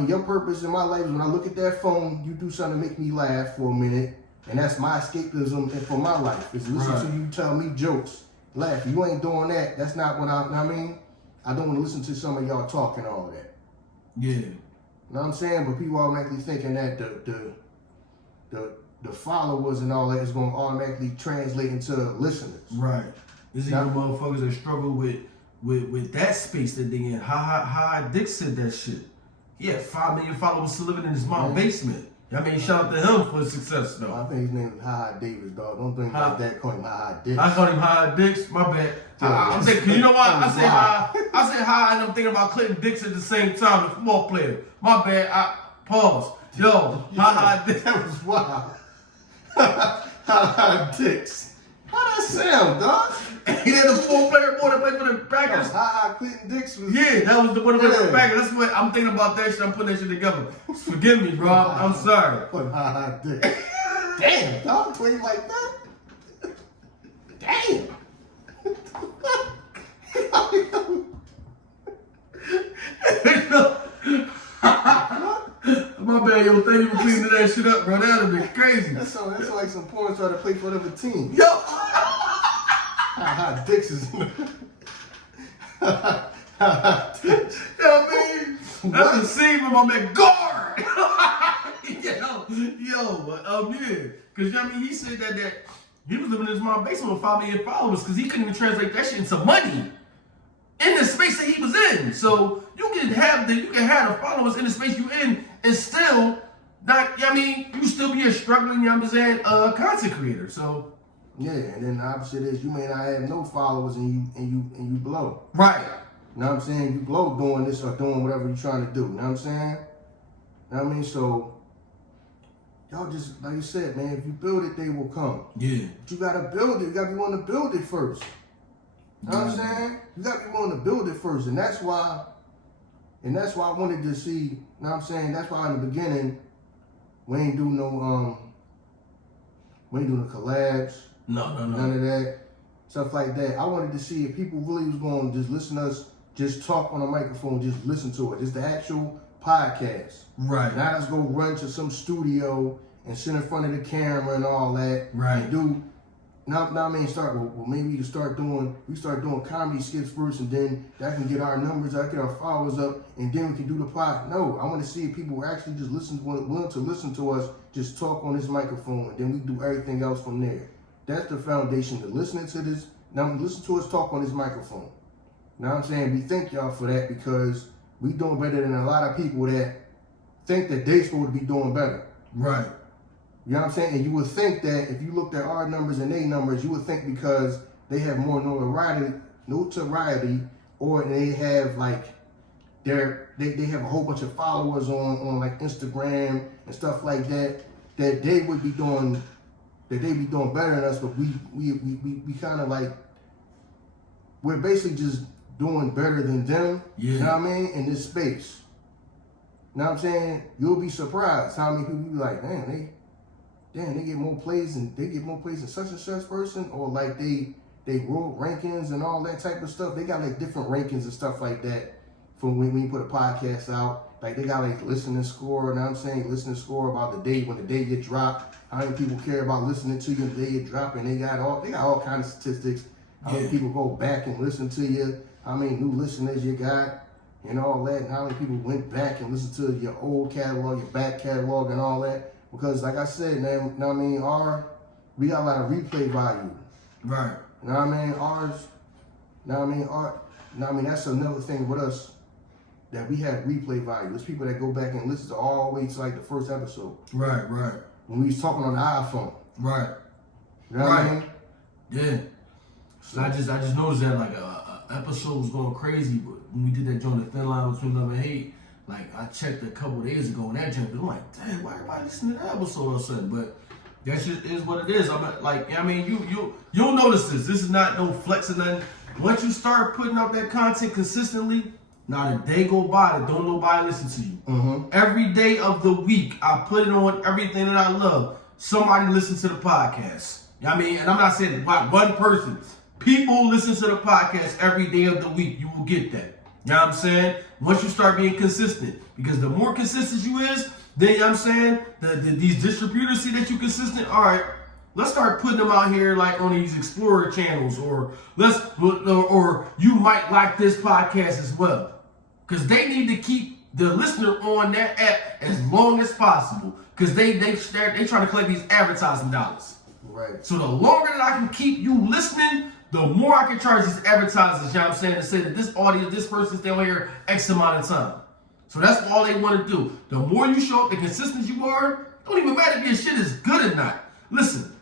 Your purpose in my life is when I look at that phone, you do something to make me laugh for a minute, and that's my escapism for my life. Is listen to you tell me jokes, laugh. If you ain't doing that, that's not what I don't want to listen to some of y'all talk and all that. Yeah. You know what I'm saying? But people automatically thinking that the followers and all that is going to automatically translate into listeners. Right. There's even motherfuckers that struggle with that space that they in. How Dick said that shit. He had 5 million followers still living in his mom's basement. Shout out to him for his success though. I think his name is Ha Davis, dog. Don't think about that. Call him Ha Dicks. I call him Ha Dicks. My bad. I'm saying, you know what? I say hi, and I'm thinking about Clinton Dix at the same time, the football player. My bad. Pause. Yo, Ha Dicks. That was wild. Ha Dicks. How that sound, dog? He had the football player boy that played for the Packers. Ha Clinton Dix was. Yeah, that was the one that played for the Packers. That's what I'm thinking about that shit. I'm putting that shit together. Forgive me, bro. I'm sorry. Put Ha Dicks. Damn, dog, playing like that. Damn. My bad, yo. Thank you for cleaning that shit up, bro. That would be crazy. That's like some porn star to play for another team. Yo. Ha Dicks is. Dicks. You know what I mean? That's the scene with my man guard. Yeah. Because, he said that he was living in his mom's basement with 5 million followers because he couldn't even translate that shit into money in the space that he was in. So you can have the followers in the space you in and still not, you still be a struggling, content creator. So. Yeah, and then the opposite is you may not have no followers and you blow. Right. You know what I'm saying? You blow doing this or doing whatever you're trying to do. You know what I'm saying? You know what I mean? So y'all just, like you said, man, if you build it, they will come. Yeah. But you gotta build it. You gotta be willing to build it first. You know what I'm saying? You gotta be willing to build it first. And that's why I wanted to see, you know what I'm saying? That's why in the beginning, we ain't do no collabs. No. None of that. Stuff like that. I wanted to see if people really was going to just listen to us just talk on a microphone, just listen to it. Just the actual podcast. Right. Not us go run to some studio and sit in front of the camera and all that. Right. And do maybe we start doing comedy skits first, and then that can get our numbers, get our followers up, and then we can do the pod. No, I want to see if people actually just willing to listen to us, just talk on this microphone, and then we do everything else from there. That's the foundation to listening to this. Now listen to us talk on this microphone. You know what I'm saying? We thank y'all for that because we doing better than a lot of people that think that they supposed to be doing better. Right. You know what I'm saying? And you would think that if you looked at our numbers and their numbers, you would think because they have more notoriety, or they have like their they have a whole bunch of followers on like Instagram and stuff like that they would be doing better than us, but we kind of like we're basically just doing better than them. Yeah. You know what I mean? In this space. You know what I'm saying? You'll be surprised how many people be like, damn, they get more plays than such and such person, or like they world rankings and all that type of stuff. They got like different rankings and stuff like that from when you put a podcast out. Like they got like listening score, you know what I'm saying? Listening score about the day when the day get dropped. How many people care about listening to you the day it drop, and they got all kinds of statistics. How many people go back and listen to you? How many new listeners you got, and all that? And how many people went back and listened to your old catalog, your back catalog, and all that? Because like I said, man, you know what I mean? We got a lot of replay value. Right. You know what I mean? Ours, you know what I mean? That's another thing with us, that we have replay value. There's people that go back and listen to all the way to like the first episode. Right. When we was talking on the iPhone. Right. You know what I mean? Yeah. So I just noticed that like episode was going crazy, but when we did that joint, the thin line between love and hate, like I checked a couple of days ago and that joint, I'm like, damn, why everybody listening to that episode all of a sudden? But that shit is what it is. I'm like, I mean, you'll notice this. This is not no flex or nothing. Once you start putting out that content consistently, not a day go by that don't nobody listen to you. Mm-hmm. Every day of the week, I put it on everything that I love. Somebody listen to the podcast. You know what I mean? And I'm not saying about one person. People listen to the podcast every day of the week. You will get that. You know what I'm saying? Once you start being consistent. Because the more consistent you is, then, you know what I'm saying? These distributors see that you consistent. All right, let's start putting them out here like on these Explorer channels, or you might like this podcast as well. Because they need to keep the listener on that app as long as possible. Because they trying to collect these advertising dollars. Right. So the longer that I can keep you listening, the more I can charge these advertisers, you know what I'm saying, to say that this audience, this person's staying on here X amount of time. So that's all they want to do. The more you show up, the consistent you are, don't even matter if your shit is good or not. Listen,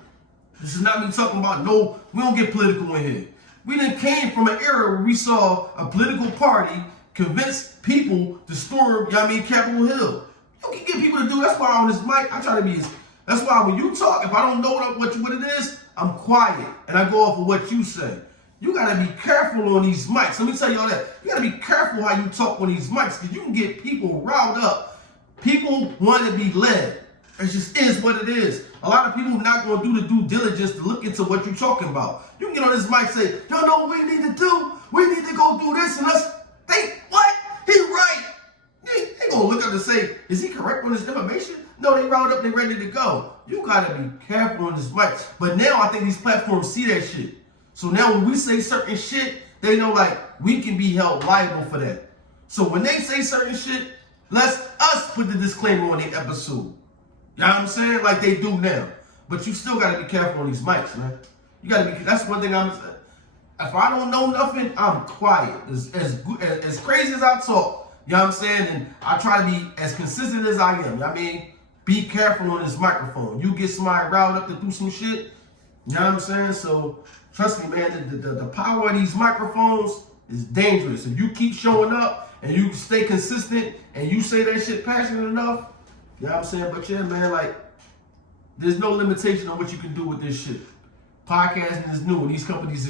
this is not me talking about we don't get political in here. We done came from an era where we saw a political party convince people to storm, you know what I mean, Capitol Hill. You can get people to do, that's why on this mic, I try to be that's why when you talk, if I don't know what it is, I'm quiet and I go off of what you say. You gotta be careful on these mics. Let me tell y'all that. You gotta be careful how you talk on these mics, because you can get people riled up. People want to be led. It just is what it is. A lot of people are not gonna do the due diligence to look into what you're talking about. You can get on this mic and say, y'all know what we need to do? We need to go do this and what? He right. They gonna look up and say, is he correct on this information? No, they riled up, they ready to go. You gotta be careful on this mic. But now I think these platforms see that shit. So now when we say certain shit, they know like we can be held liable for that. So when they say certain shit, let's us put the disclaimer on the episode. You know what I'm saying? Like they do now. But you still gotta be careful on these mics, man. You gotta be, that's one thing if I don't know nothing, I'm quiet. As crazy as I talk, you know what I'm saying? And I try to be as consistent as I am. You know what I mean? Be careful on this microphone. You get somebody riled up to do some shit, you know what I'm saying? So trust me, man, the power of these microphones is dangerous. If you keep showing up and you stay consistent and you say that shit passionate enough, you know what I'm saying? But yeah, man, like, there's no limitation on what you can do with this shit. Podcasting is new, and these companies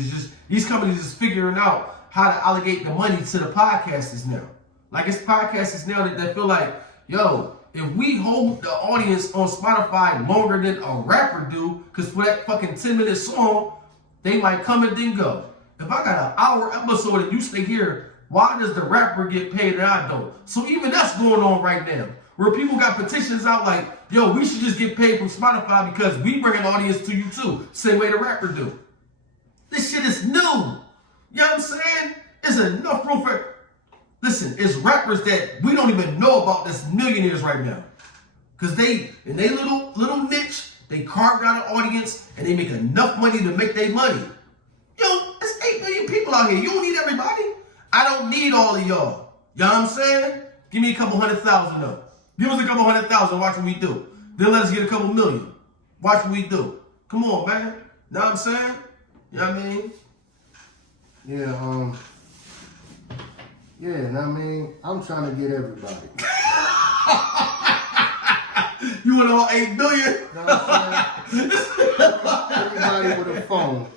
is figuring out how to allocate the money to the podcasters now. Like, it's podcasters now that feel like, yo, if we hold the audience on Spotify longer than a rapper do, because for that fucking 10-minute song, they might come and then go. If I got an hour episode and you stay here, why does the rapper get paid and I don't? So even that's going on right now, where people got petitions out like, yo, we should just get paid from Spotify because we bring an audience to you too, same way the rapper do. This shit is new. You know what I'm saying? There's enough room for... Listen, it's rappers that we don't even know about that's millionaires right now. Because in they little niche, they carved out an audience and they make enough money to make their money. Yo, there's 8 million people out here. You don't need everybody. I don't need all of y'all. You know what I'm saying? Give me a couple 100,000 though. Give us a couple 100,000, watch what we do. Then let us get a couple million. Watch what we do. Come on, man. Know what I'm saying? You know what I mean? Yeah, Yeah, and I mean, I'm trying to get everybody. You want all 8 billion? You know what I'm saying? Everybody with a phone.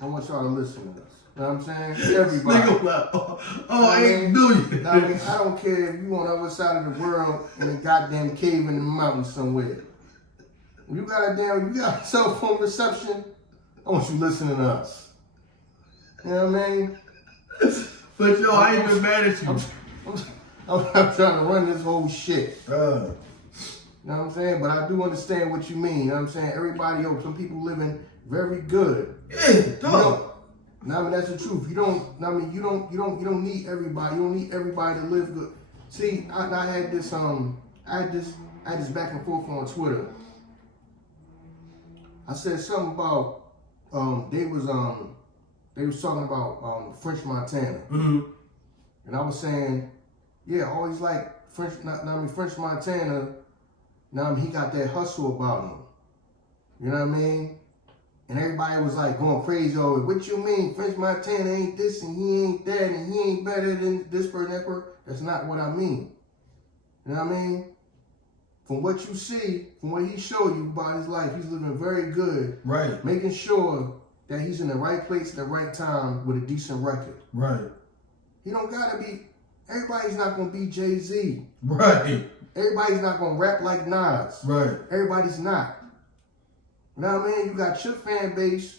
I want y'all to listen to us. You know what I'm saying? Everybody. Nigga, like, oh, 8 billion. I mean, I don't care if you on the other side of the world in a goddamn cave in the mountains somewhere. If you got a cell phone reception, I want you listening to us. You know what I mean? But yo, I ain't even mad at you. I'm trying to run this whole shit. You know what I'm saying? But I do understand what you mean. You know what I'm saying? Everybody, some people living very good. Yeah, dog. I mean, that's the truth. You don't need everybody. You don't need everybody to live good. See, I had this back and forth on Twitter. I said something about they was talking about French Montana. Mm-hmm. And I was saying, yeah, always like French Montana. Now he got that hustle about him. You know what I mean? And everybody was like going crazy over it. What you mean? French Montana ain't this and he ain't that and he ain't better than this person, that person. That's not what I mean. You know what I mean? From what you see, from what he showed you about his life, he's living very good. Right. Making sure that he's in the right place at the right time with a decent record. Right. He don't gotta be, everybody's not gonna be Jay-Z. Right. Everybody's not gonna rap like Nas. Right. Everybody's not. You know what I mean? You got your fan base,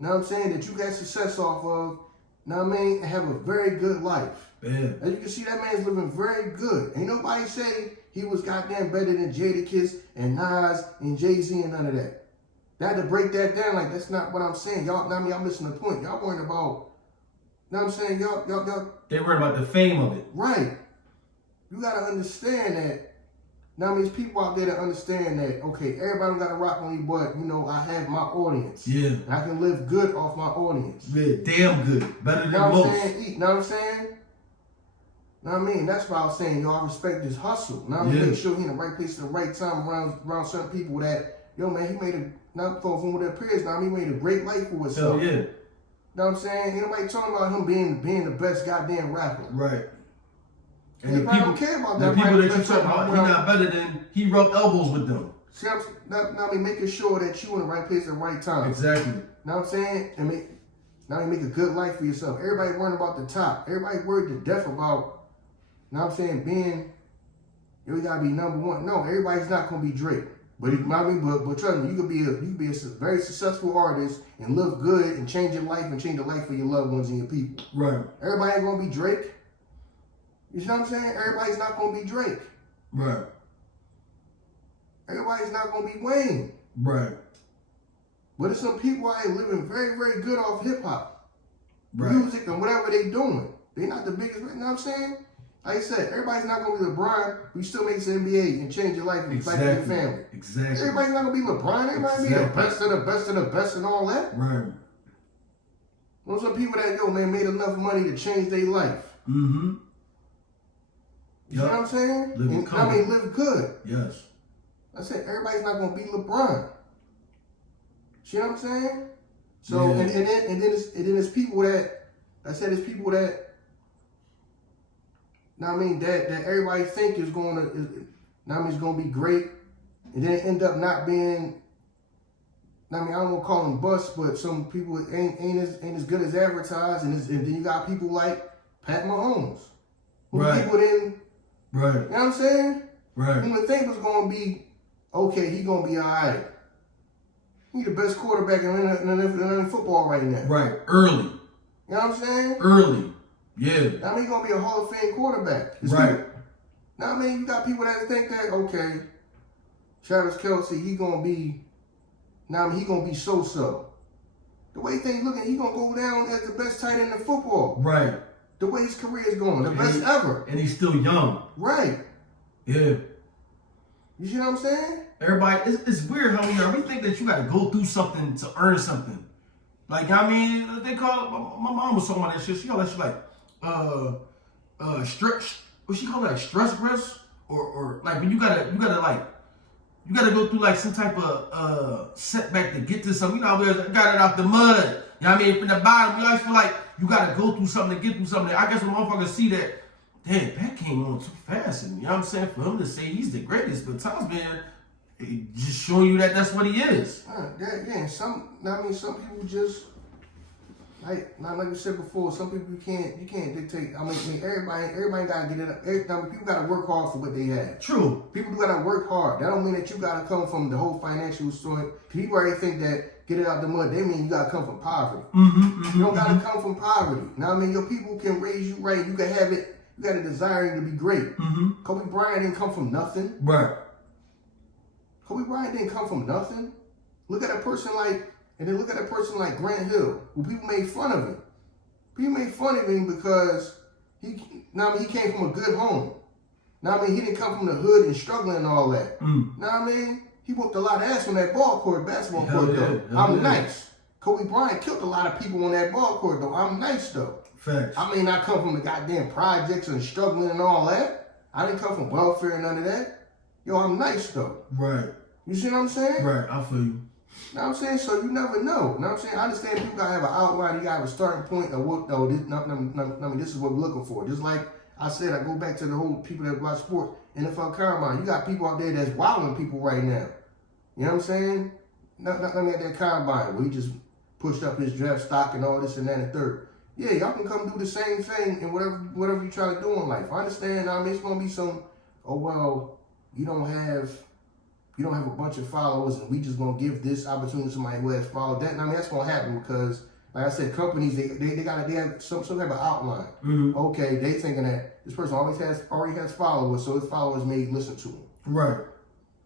you know what I'm saying, that you got success off of, you know what I mean, and have a very good life. Yeah. As you can see, that man's living very good. Ain't nobody say he was goddamn better than Jadakiss and Nas and Jay-Z and none of that. That to break that down, like, that's not what I'm saying. Y'all, I mean, I'm missing the point. Y'all worrying about, you know what I'm saying? Y'all. They worried about the fame of it. Right. You got to understand that. Now, there's people out there that understand that, okay, everybody got to rock on me, but, you know, I have my audience. Yeah. And I can live good off my audience. Yeah, damn good. Better than You know what I'm most. saying? You know what I'm saying? Know what I mean? That's why I was saying, yo, I respect his hustle. Now, I'm make sure he in the right place at the right time around certain people that, yo, man, he made a, not from what it appears now, he made a great life for himself. Hell yeah. You know what I'm saying? Ain't nobody talking about him being the best goddamn rapper. Right. And the people don't care about that. The people that you talking about, he not better than, he rubbed elbows with them. See, now I mean, making sure that you in the right place at the right time. Exactly. Know what I'm saying? And now you make a good life for yourself. Everybody worrying about the top. Everybody worried to death about, know what I'm saying, being, you gotta be number one. No, everybody's not gonna be Drake. But but trust me, you could be a very successful artist and live good and change your life and change the life for your loved ones and your people. Right. Everybody ain't gonna be Drake. You know what I'm saying? Everybody's not gonna be Drake. Right. Everybody's not gonna be Wayne. Right. But there's some people out here living very, very good off hip hop, Right. music, and whatever they doing. They not the biggest. You know what I'm saying? Like I said, everybody's not gonna be LeBron. We still make the NBA and change your life and life of your family. Exactly. Everybody's not gonna be LeBron. Everybody be the best of the best of the best and all that. Right. There's some people that man made enough money to change their life. Mm-hmm. You know what I'm saying? Live good. Yes. I said everybody's not gonna be LeBron. See what I'm saying? So and then it's people that I said it's people that that everybody think is gonna is gonna be great, and then end up not being. I don't want to call them busts, but some people ain't as good as advertised, and then you got people like Pat Mahomes, who people didn't. Right. You know what I'm saying? Right. Who the thing was gonna be, okay, he gonna be all right. He the best quarterback in football right now. Right. Early. You know what I'm saying? Early. Yeah. I mean, he's gonna be a Hall of Fame quarterback. Right. Now, I mean, you got people that think that, okay, Travis Kelce, he gonna be so-so. The way things looking, he gonna go down as the best tight end in football. Right. The way his career is going, the best ever. And he's still young. Right. Yeah. You see what I'm saying? Everybody, it's weird how we think that you got to go through something to earn something. Like, I mean, they call, my mom was talking about that shit. She called that shit like, stress, what she call that, stress rest? Or like, when you gotta like, you gotta go through like some type of setback to get to something. You know, we got it out the mud. You know what I mean? From the bottom, we always feel like you gotta go through something to get through something. I guess when motherfuckers see that, damn, that came on too fast. And you know what I'm saying? For him to say he's the greatest, but Tom's been just showing you that that's what he is. Yeah, some people just like we said before. Some people you can't dictate. I mean, everybody gotta get it up. People gotta work hard for what they have. True. People gotta work hard. That don't mean that you gotta come from the whole financial story. People already think that get it out the mud. They mean you gotta come from poverty. You don't gotta come from poverty. Now I mean, your people can raise you right. You can have it. You got a desire to be great. Kobe Bryant didn't come from nothing. Right. Kobe Bryant didn't come from nothing. Look at a person like Grant Hill, who people made fun of him. People made fun of him because he came from a good home. Now I mean, he didn't come from the hood and struggling and all that. Now I mean, he whooped a lot of ass on that basketball court though. I'm nice. Kobe Bryant killed a lot of people on that ball court though. I'm nice though. Facts. I mean, I come from the goddamn projects and struggling and all that. I didn't come from welfare and none of that. Yo, I'm nice though. Right. You see what I'm saying? Right, I feel you. Know what I'm saying? So you never know. Know what I'm saying? I understand people gotta have an outline, you gotta have a starting point of what though this is what we're looking for. Just like I said, I go back to the whole people that watch sport, NFL Combine. You got people out there that's wilding people right now. You know what I'm saying? Not at that Combine where he just pushed up his draft stock and all this and that and third. Yeah, y'all can come do the same thing in whatever you try to do in life. I understand. I mean, it's gonna be some. Oh well, you don't have a bunch of followers, and we just gonna give this opportunity to somebody who has followed that. And I mean, that's gonna happen because, like I said, companies they have some type of outline. Okay, they thinking that this person already has followers, so his followers may listen to him. Right.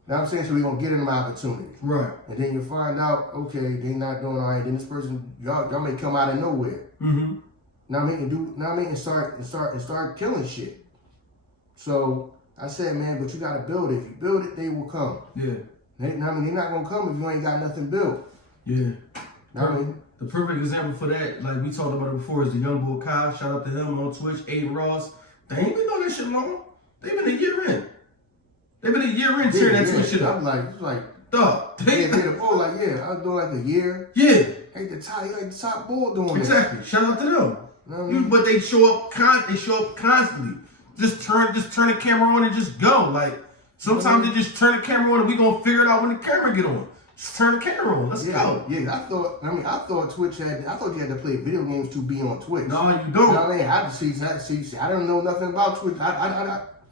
Now I'm saying, so we're gonna get them opportunity. Right. And then you find out, okay, they not doing all right. Then this person, y'all may come out of nowhere. Now I mean, and start killing shit. So I said, man, but you gotta build it. If you build it, they will come. Yeah. They're not gonna come if you ain't got nothing built. Yeah. The perfect example for that, like we talked about it before, is the young boy Kyle. Shout out to him on Twitch. Aiden Ross. They ain't been doing that shit long. They've been a year in. Tearing that Twitch shit up. It's like, dog. They made a ball like, I was doing like a year. Yeah. Like the top ball doing exactly. That. Shout out to them. But they show up constantly. Just turn the camera on and just go. Like sometimes they just turn the camera on and we gonna figure it out when the camera get on. Just turn the camera on. Let's go. Yeah, I thought Twitch you had to play video games to be on Twitch. No, you don't. You know what I mean? I see. I don't know nothing about Twitch.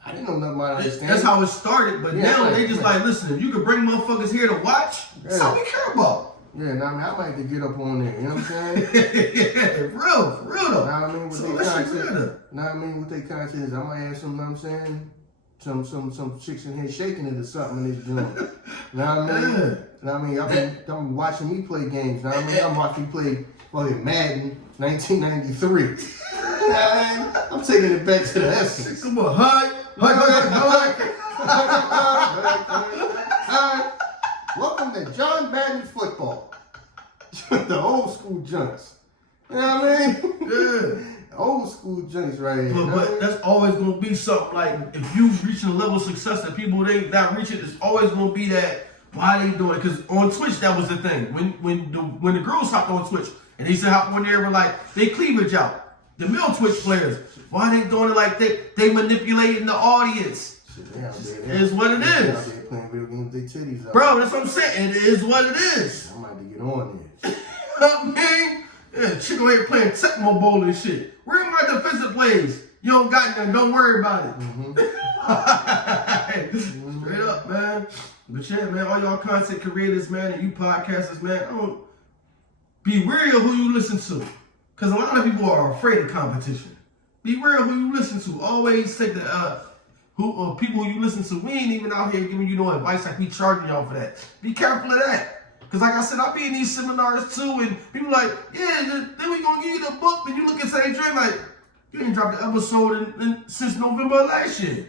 I didn't know nothing about it. That's how it started, but now they just like, listen, if you can bring motherfuckers here to watch, that's all we care about. Yeah, I might have to get up on there, you know what I'm saying? For real though. Now I mean, with their content is I might have some, you know what I'm saying? Some chicks in here shaking it or something in this joint. You know what I mean? You know what I mean? Y'all been watching me play games. You know what I mean? I'm watching me play fucking Madden 1993. You know what I mean? I'm taking it back to the essence. Come on, hug. Welcome to John Madden football. The old school junks. You know what I mean? Yeah. Old school junks right here. But that's always gonna be something like if you reaching a level of success that people they not reaching, it's always gonna be that why they doing it? Because on Twitch that was the thing. When the girls hopped on Twitch and they said hop on there were like they cleavage out. The male Twitch players, why they doing it like they manipulating the audience? It's what it is. Out there playing video games with their titties out. Bro, that's what I'm saying. It is what it is. I might have to get on there. I mean, yeah, chick over here playing Tecmo Bowl and shit. Where are my defensive plays? You don't got nothing. Don't worry about it. Straight up, man. But yeah, man, all y'all content creators, man, and you podcasters, man, don't be wary of who you listen to. Because a lot of people are afraid of competition. Be real who you listen to. Always take the people who you listen to. We ain't even out here giving you no advice like we charging y'all for that. Be careful of that. Because like I said, I'll be in these seminars too, and people like, yeah, then we gonna give you the book, and you look at St. Dre like, you ain't dropped the episode since November of last year. You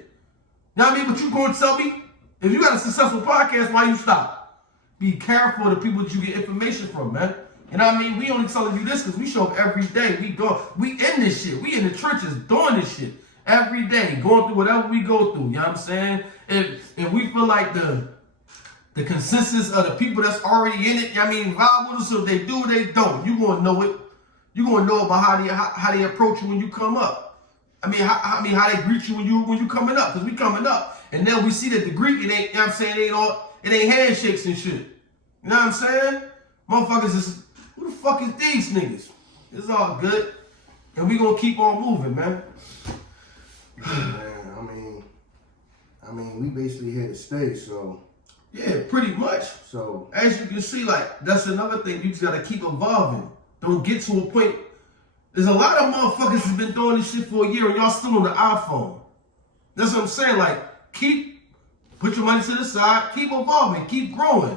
know what I mean? But you gonna tell me, if you got a successful podcast, why you stop? Be careful of the people that you get information from, man. You know what I mean? We only telling you this because we show up every day. We in this shit. We in the trenches doing this shit every day, going through whatever we go through. You know what I'm saying? If we feel like the the consensus of the people that's already in it. I mean, vibe with us, so if they do or they don't, you gonna know it. You gonna know about how they approach you when you come up. I mean, how they greet you when you coming up, because we coming up, and then we see that the greeting ain't. You know what I'm saying, it ain't handshakes and shit. You know what I'm saying? Motherfuckers is, who the fuck is these niggas? It's all good, and we gonna keep on moving, man. Man, I mean, we basically here to stay, so. Yeah, pretty much. So as you can see, like, that's another thing. You just gotta keep evolving. Don't get to a point. There's a lot of motherfuckers that's been doing this shit for a year and y'all still on the iPhone. That's what I'm saying. Like, put your money to the side, keep evolving, keep growing. You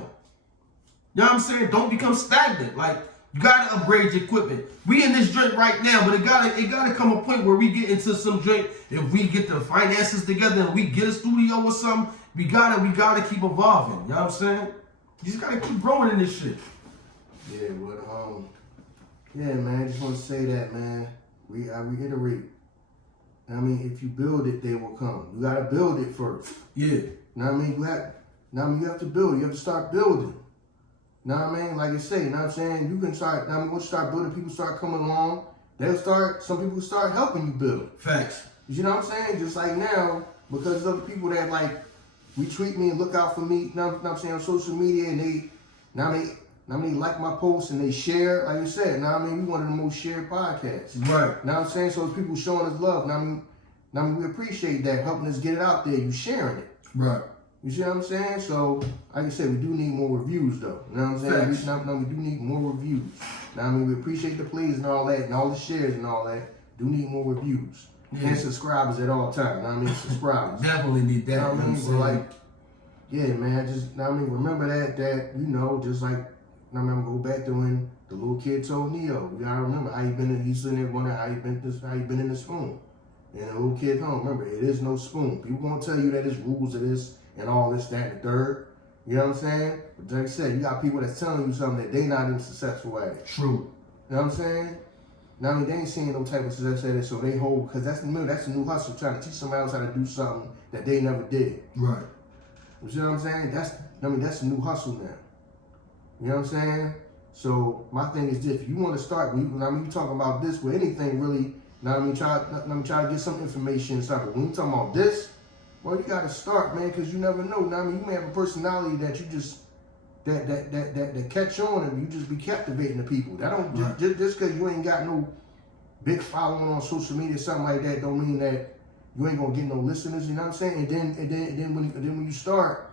know what I'm saying? Don't become stagnant. Like, you gotta upgrade your equipment. We in this joint right now, but it gotta come a point where we get into some joint. If we get the finances together and we get a studio or something, we gotta keep evolving. You know what I'm saying? You just gotta keep growing in this shit. Yeah, but yeah, man, I just want to say that, man. I reiterate. I mean, if you build it, they will come. You gotta build it first. Yeah. You know what I mean? You have to build. You have to start building. You know what I mean? Like I say, you know what I'm saying? You can start, once you start building, people start coming along. Some people start helping you build. Facts. You know what I'm saying? Just like now, because of the people that like retweet me and look out for me, you know what I'm saying, on social media, and they like my posts and they share, like you said, now I mean, we one of the most shared podcasts. Right. Now I'm saying, so it's people showing us love. Now I mean, we appreciate that, helping us get it out there, you sharing it. Right. You see what I'm saying? So, like I said, we do need more reviews, though. You know what I'm saying? We do need more reviews. Now, I mean, we appreciate the plays and all that, and all the shares and all that. Do need more reviews. Yeah. And subscribers at all times. You know what I mean? Subscribers. Definitely need that. You know what I mean? But like, yeah, man, remember that, you know, just like, I remember go back to when the little kid told Neo, you gotta remember how you been, he's sitting there wondering how you been in the spoon. And the little kid told him, remember, it is no spoon. People gonna tell you that there's rules of this and all this, that, and the third. You know what I'm saying? But like I said, you got people that's telling you something that they not even successful at it. True. You know what I'm saying? Now, I mean, they ain't seeing no type of success at it, so they hold, because that's a new hustle, trying to teach somebody else how to do something that they never did. Right. You see what I'm saying? That's a new hustle now. You know what I'm saying? So my thing is this: if you want to start, you talking about this with anything really. Try to get some information and stuff. But when you talking about this, well, you got to start, man, because you never know. You may have a personality that you just that catch on and you just be captivating the people. That don't right. just because you ain't got no big following on social media or something like that don't mean that you ain't gonna get no listeners. You know what I'm saying? And then when you start,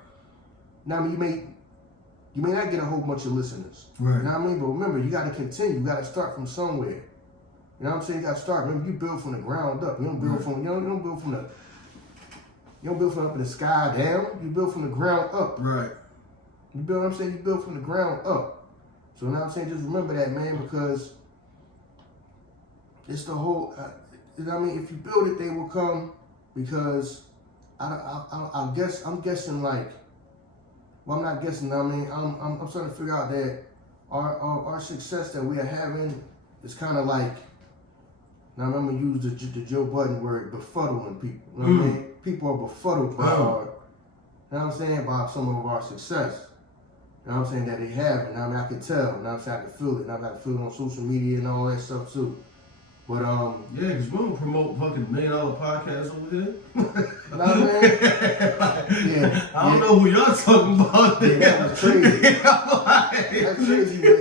you may not get a whole bunch of listeners. Right. You know what I mean? But remember, you got to continue. You got to start from somewhere. You know what I'm saying? You got to start. Remember, you build from the ground up. You don't build from you don't build from up in the sky down. You build from the ground up. Right. You build what I'm saying? You build from the ground up. So now I'm saying, just remember that, man, because it's the whole. You know what I mean? If you build it, they will come. Because I'm guessing like. Well, I'm not guessing. I mean, I'm trying to figure out that our success that we are having is kind of like. Now I'm gonna use the Joe Budden word, befuddling people. You know what I mean? People are befuddled by our, you know what I'm saying, by some of our success. You know what I'm saying, that they have. And I mean, I can tell. You know what I'm saying, I can feel it. And I can feel it on social media and all that stuff too. But yeah, because we don't promote fucking $1 million podcasts over here. You know what I mean? Yeah. I don't know who y'all talking about. Yeah, that was crazy. That's crazy, man.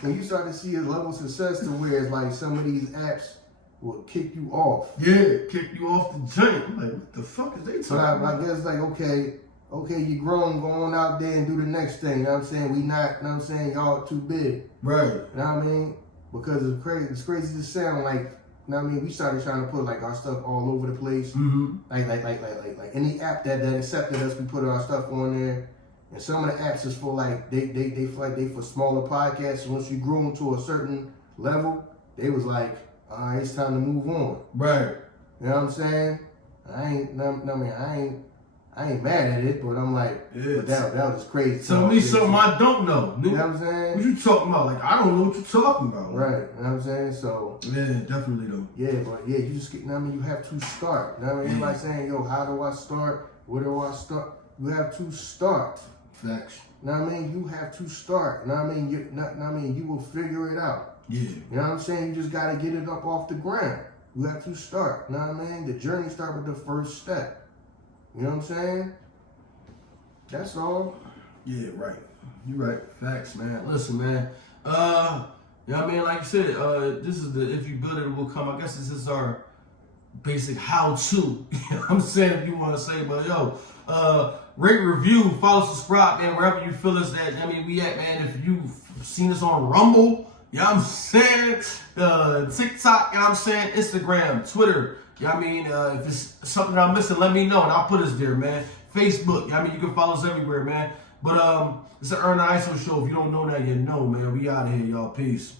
When you start to see a level of success to where it's like some of these apps will kick you off. Yeah, kick you off the joint. I'm like, what the fuck is they talking about? I guess like, okay, you grown, go on out there and do the next thing. You know what I'm saying? We not, you know what I'm saying, y'all too big. Right. You know what I mean? Because it's crazy to sound like, you know what I mean? We started trying to put like our stuff all over the place. Mm-hmm. Like any app that accepted us, we put our stuff on there. And some of the apps is for like they feel like they for smaller podcasts. And once you grow into a certain level, they was like, all right, it's time to move on. Right. You know what I'm saying? I ain't mad at it, but I'm like, but that was just crazy. Tell me something I don't know. You know what I'm saying? What you talking about? Like, I don't know what you're talking about. Right. You know what I'm saying? So. Yeah, definitely though. Yeah, but yeah, you just get, you know what I mean, you have to start. You know what I mean? Everybody saying, yo, how do I start? Where do I start? You have to start. Facts. Know what I mean? You have to start. Know what I mean? You will figure it out. Yeah. You know what I'm saying? You just gotta get it up off the ground. You have to start. Know what I mean? The journey starts with the first step. You know what I'm saying? That's all. Yeah, right. You right. Facts, man. Listen, man. You know what I mean? Like you said, this is the if you build it, it will come. I guess this is our basic how-to. You know what I'm saying? If you want to say, but yo, rate, review, follow, subscribe, man, wherever you feel us that, I mean, we at, man. If you've seen us on Rumble, you know what I'm saying? TikTok, you know what I'm saying? Instagram, Twitter, you know what I mean? If it's something I'm missing, let me know, and I'll put us there, man. Facebook, you know what I mean? You can follow us everywhere, man. But it's the Ern and Iso show. If you don't know that, you know, man. We out of here, y'all. Peace.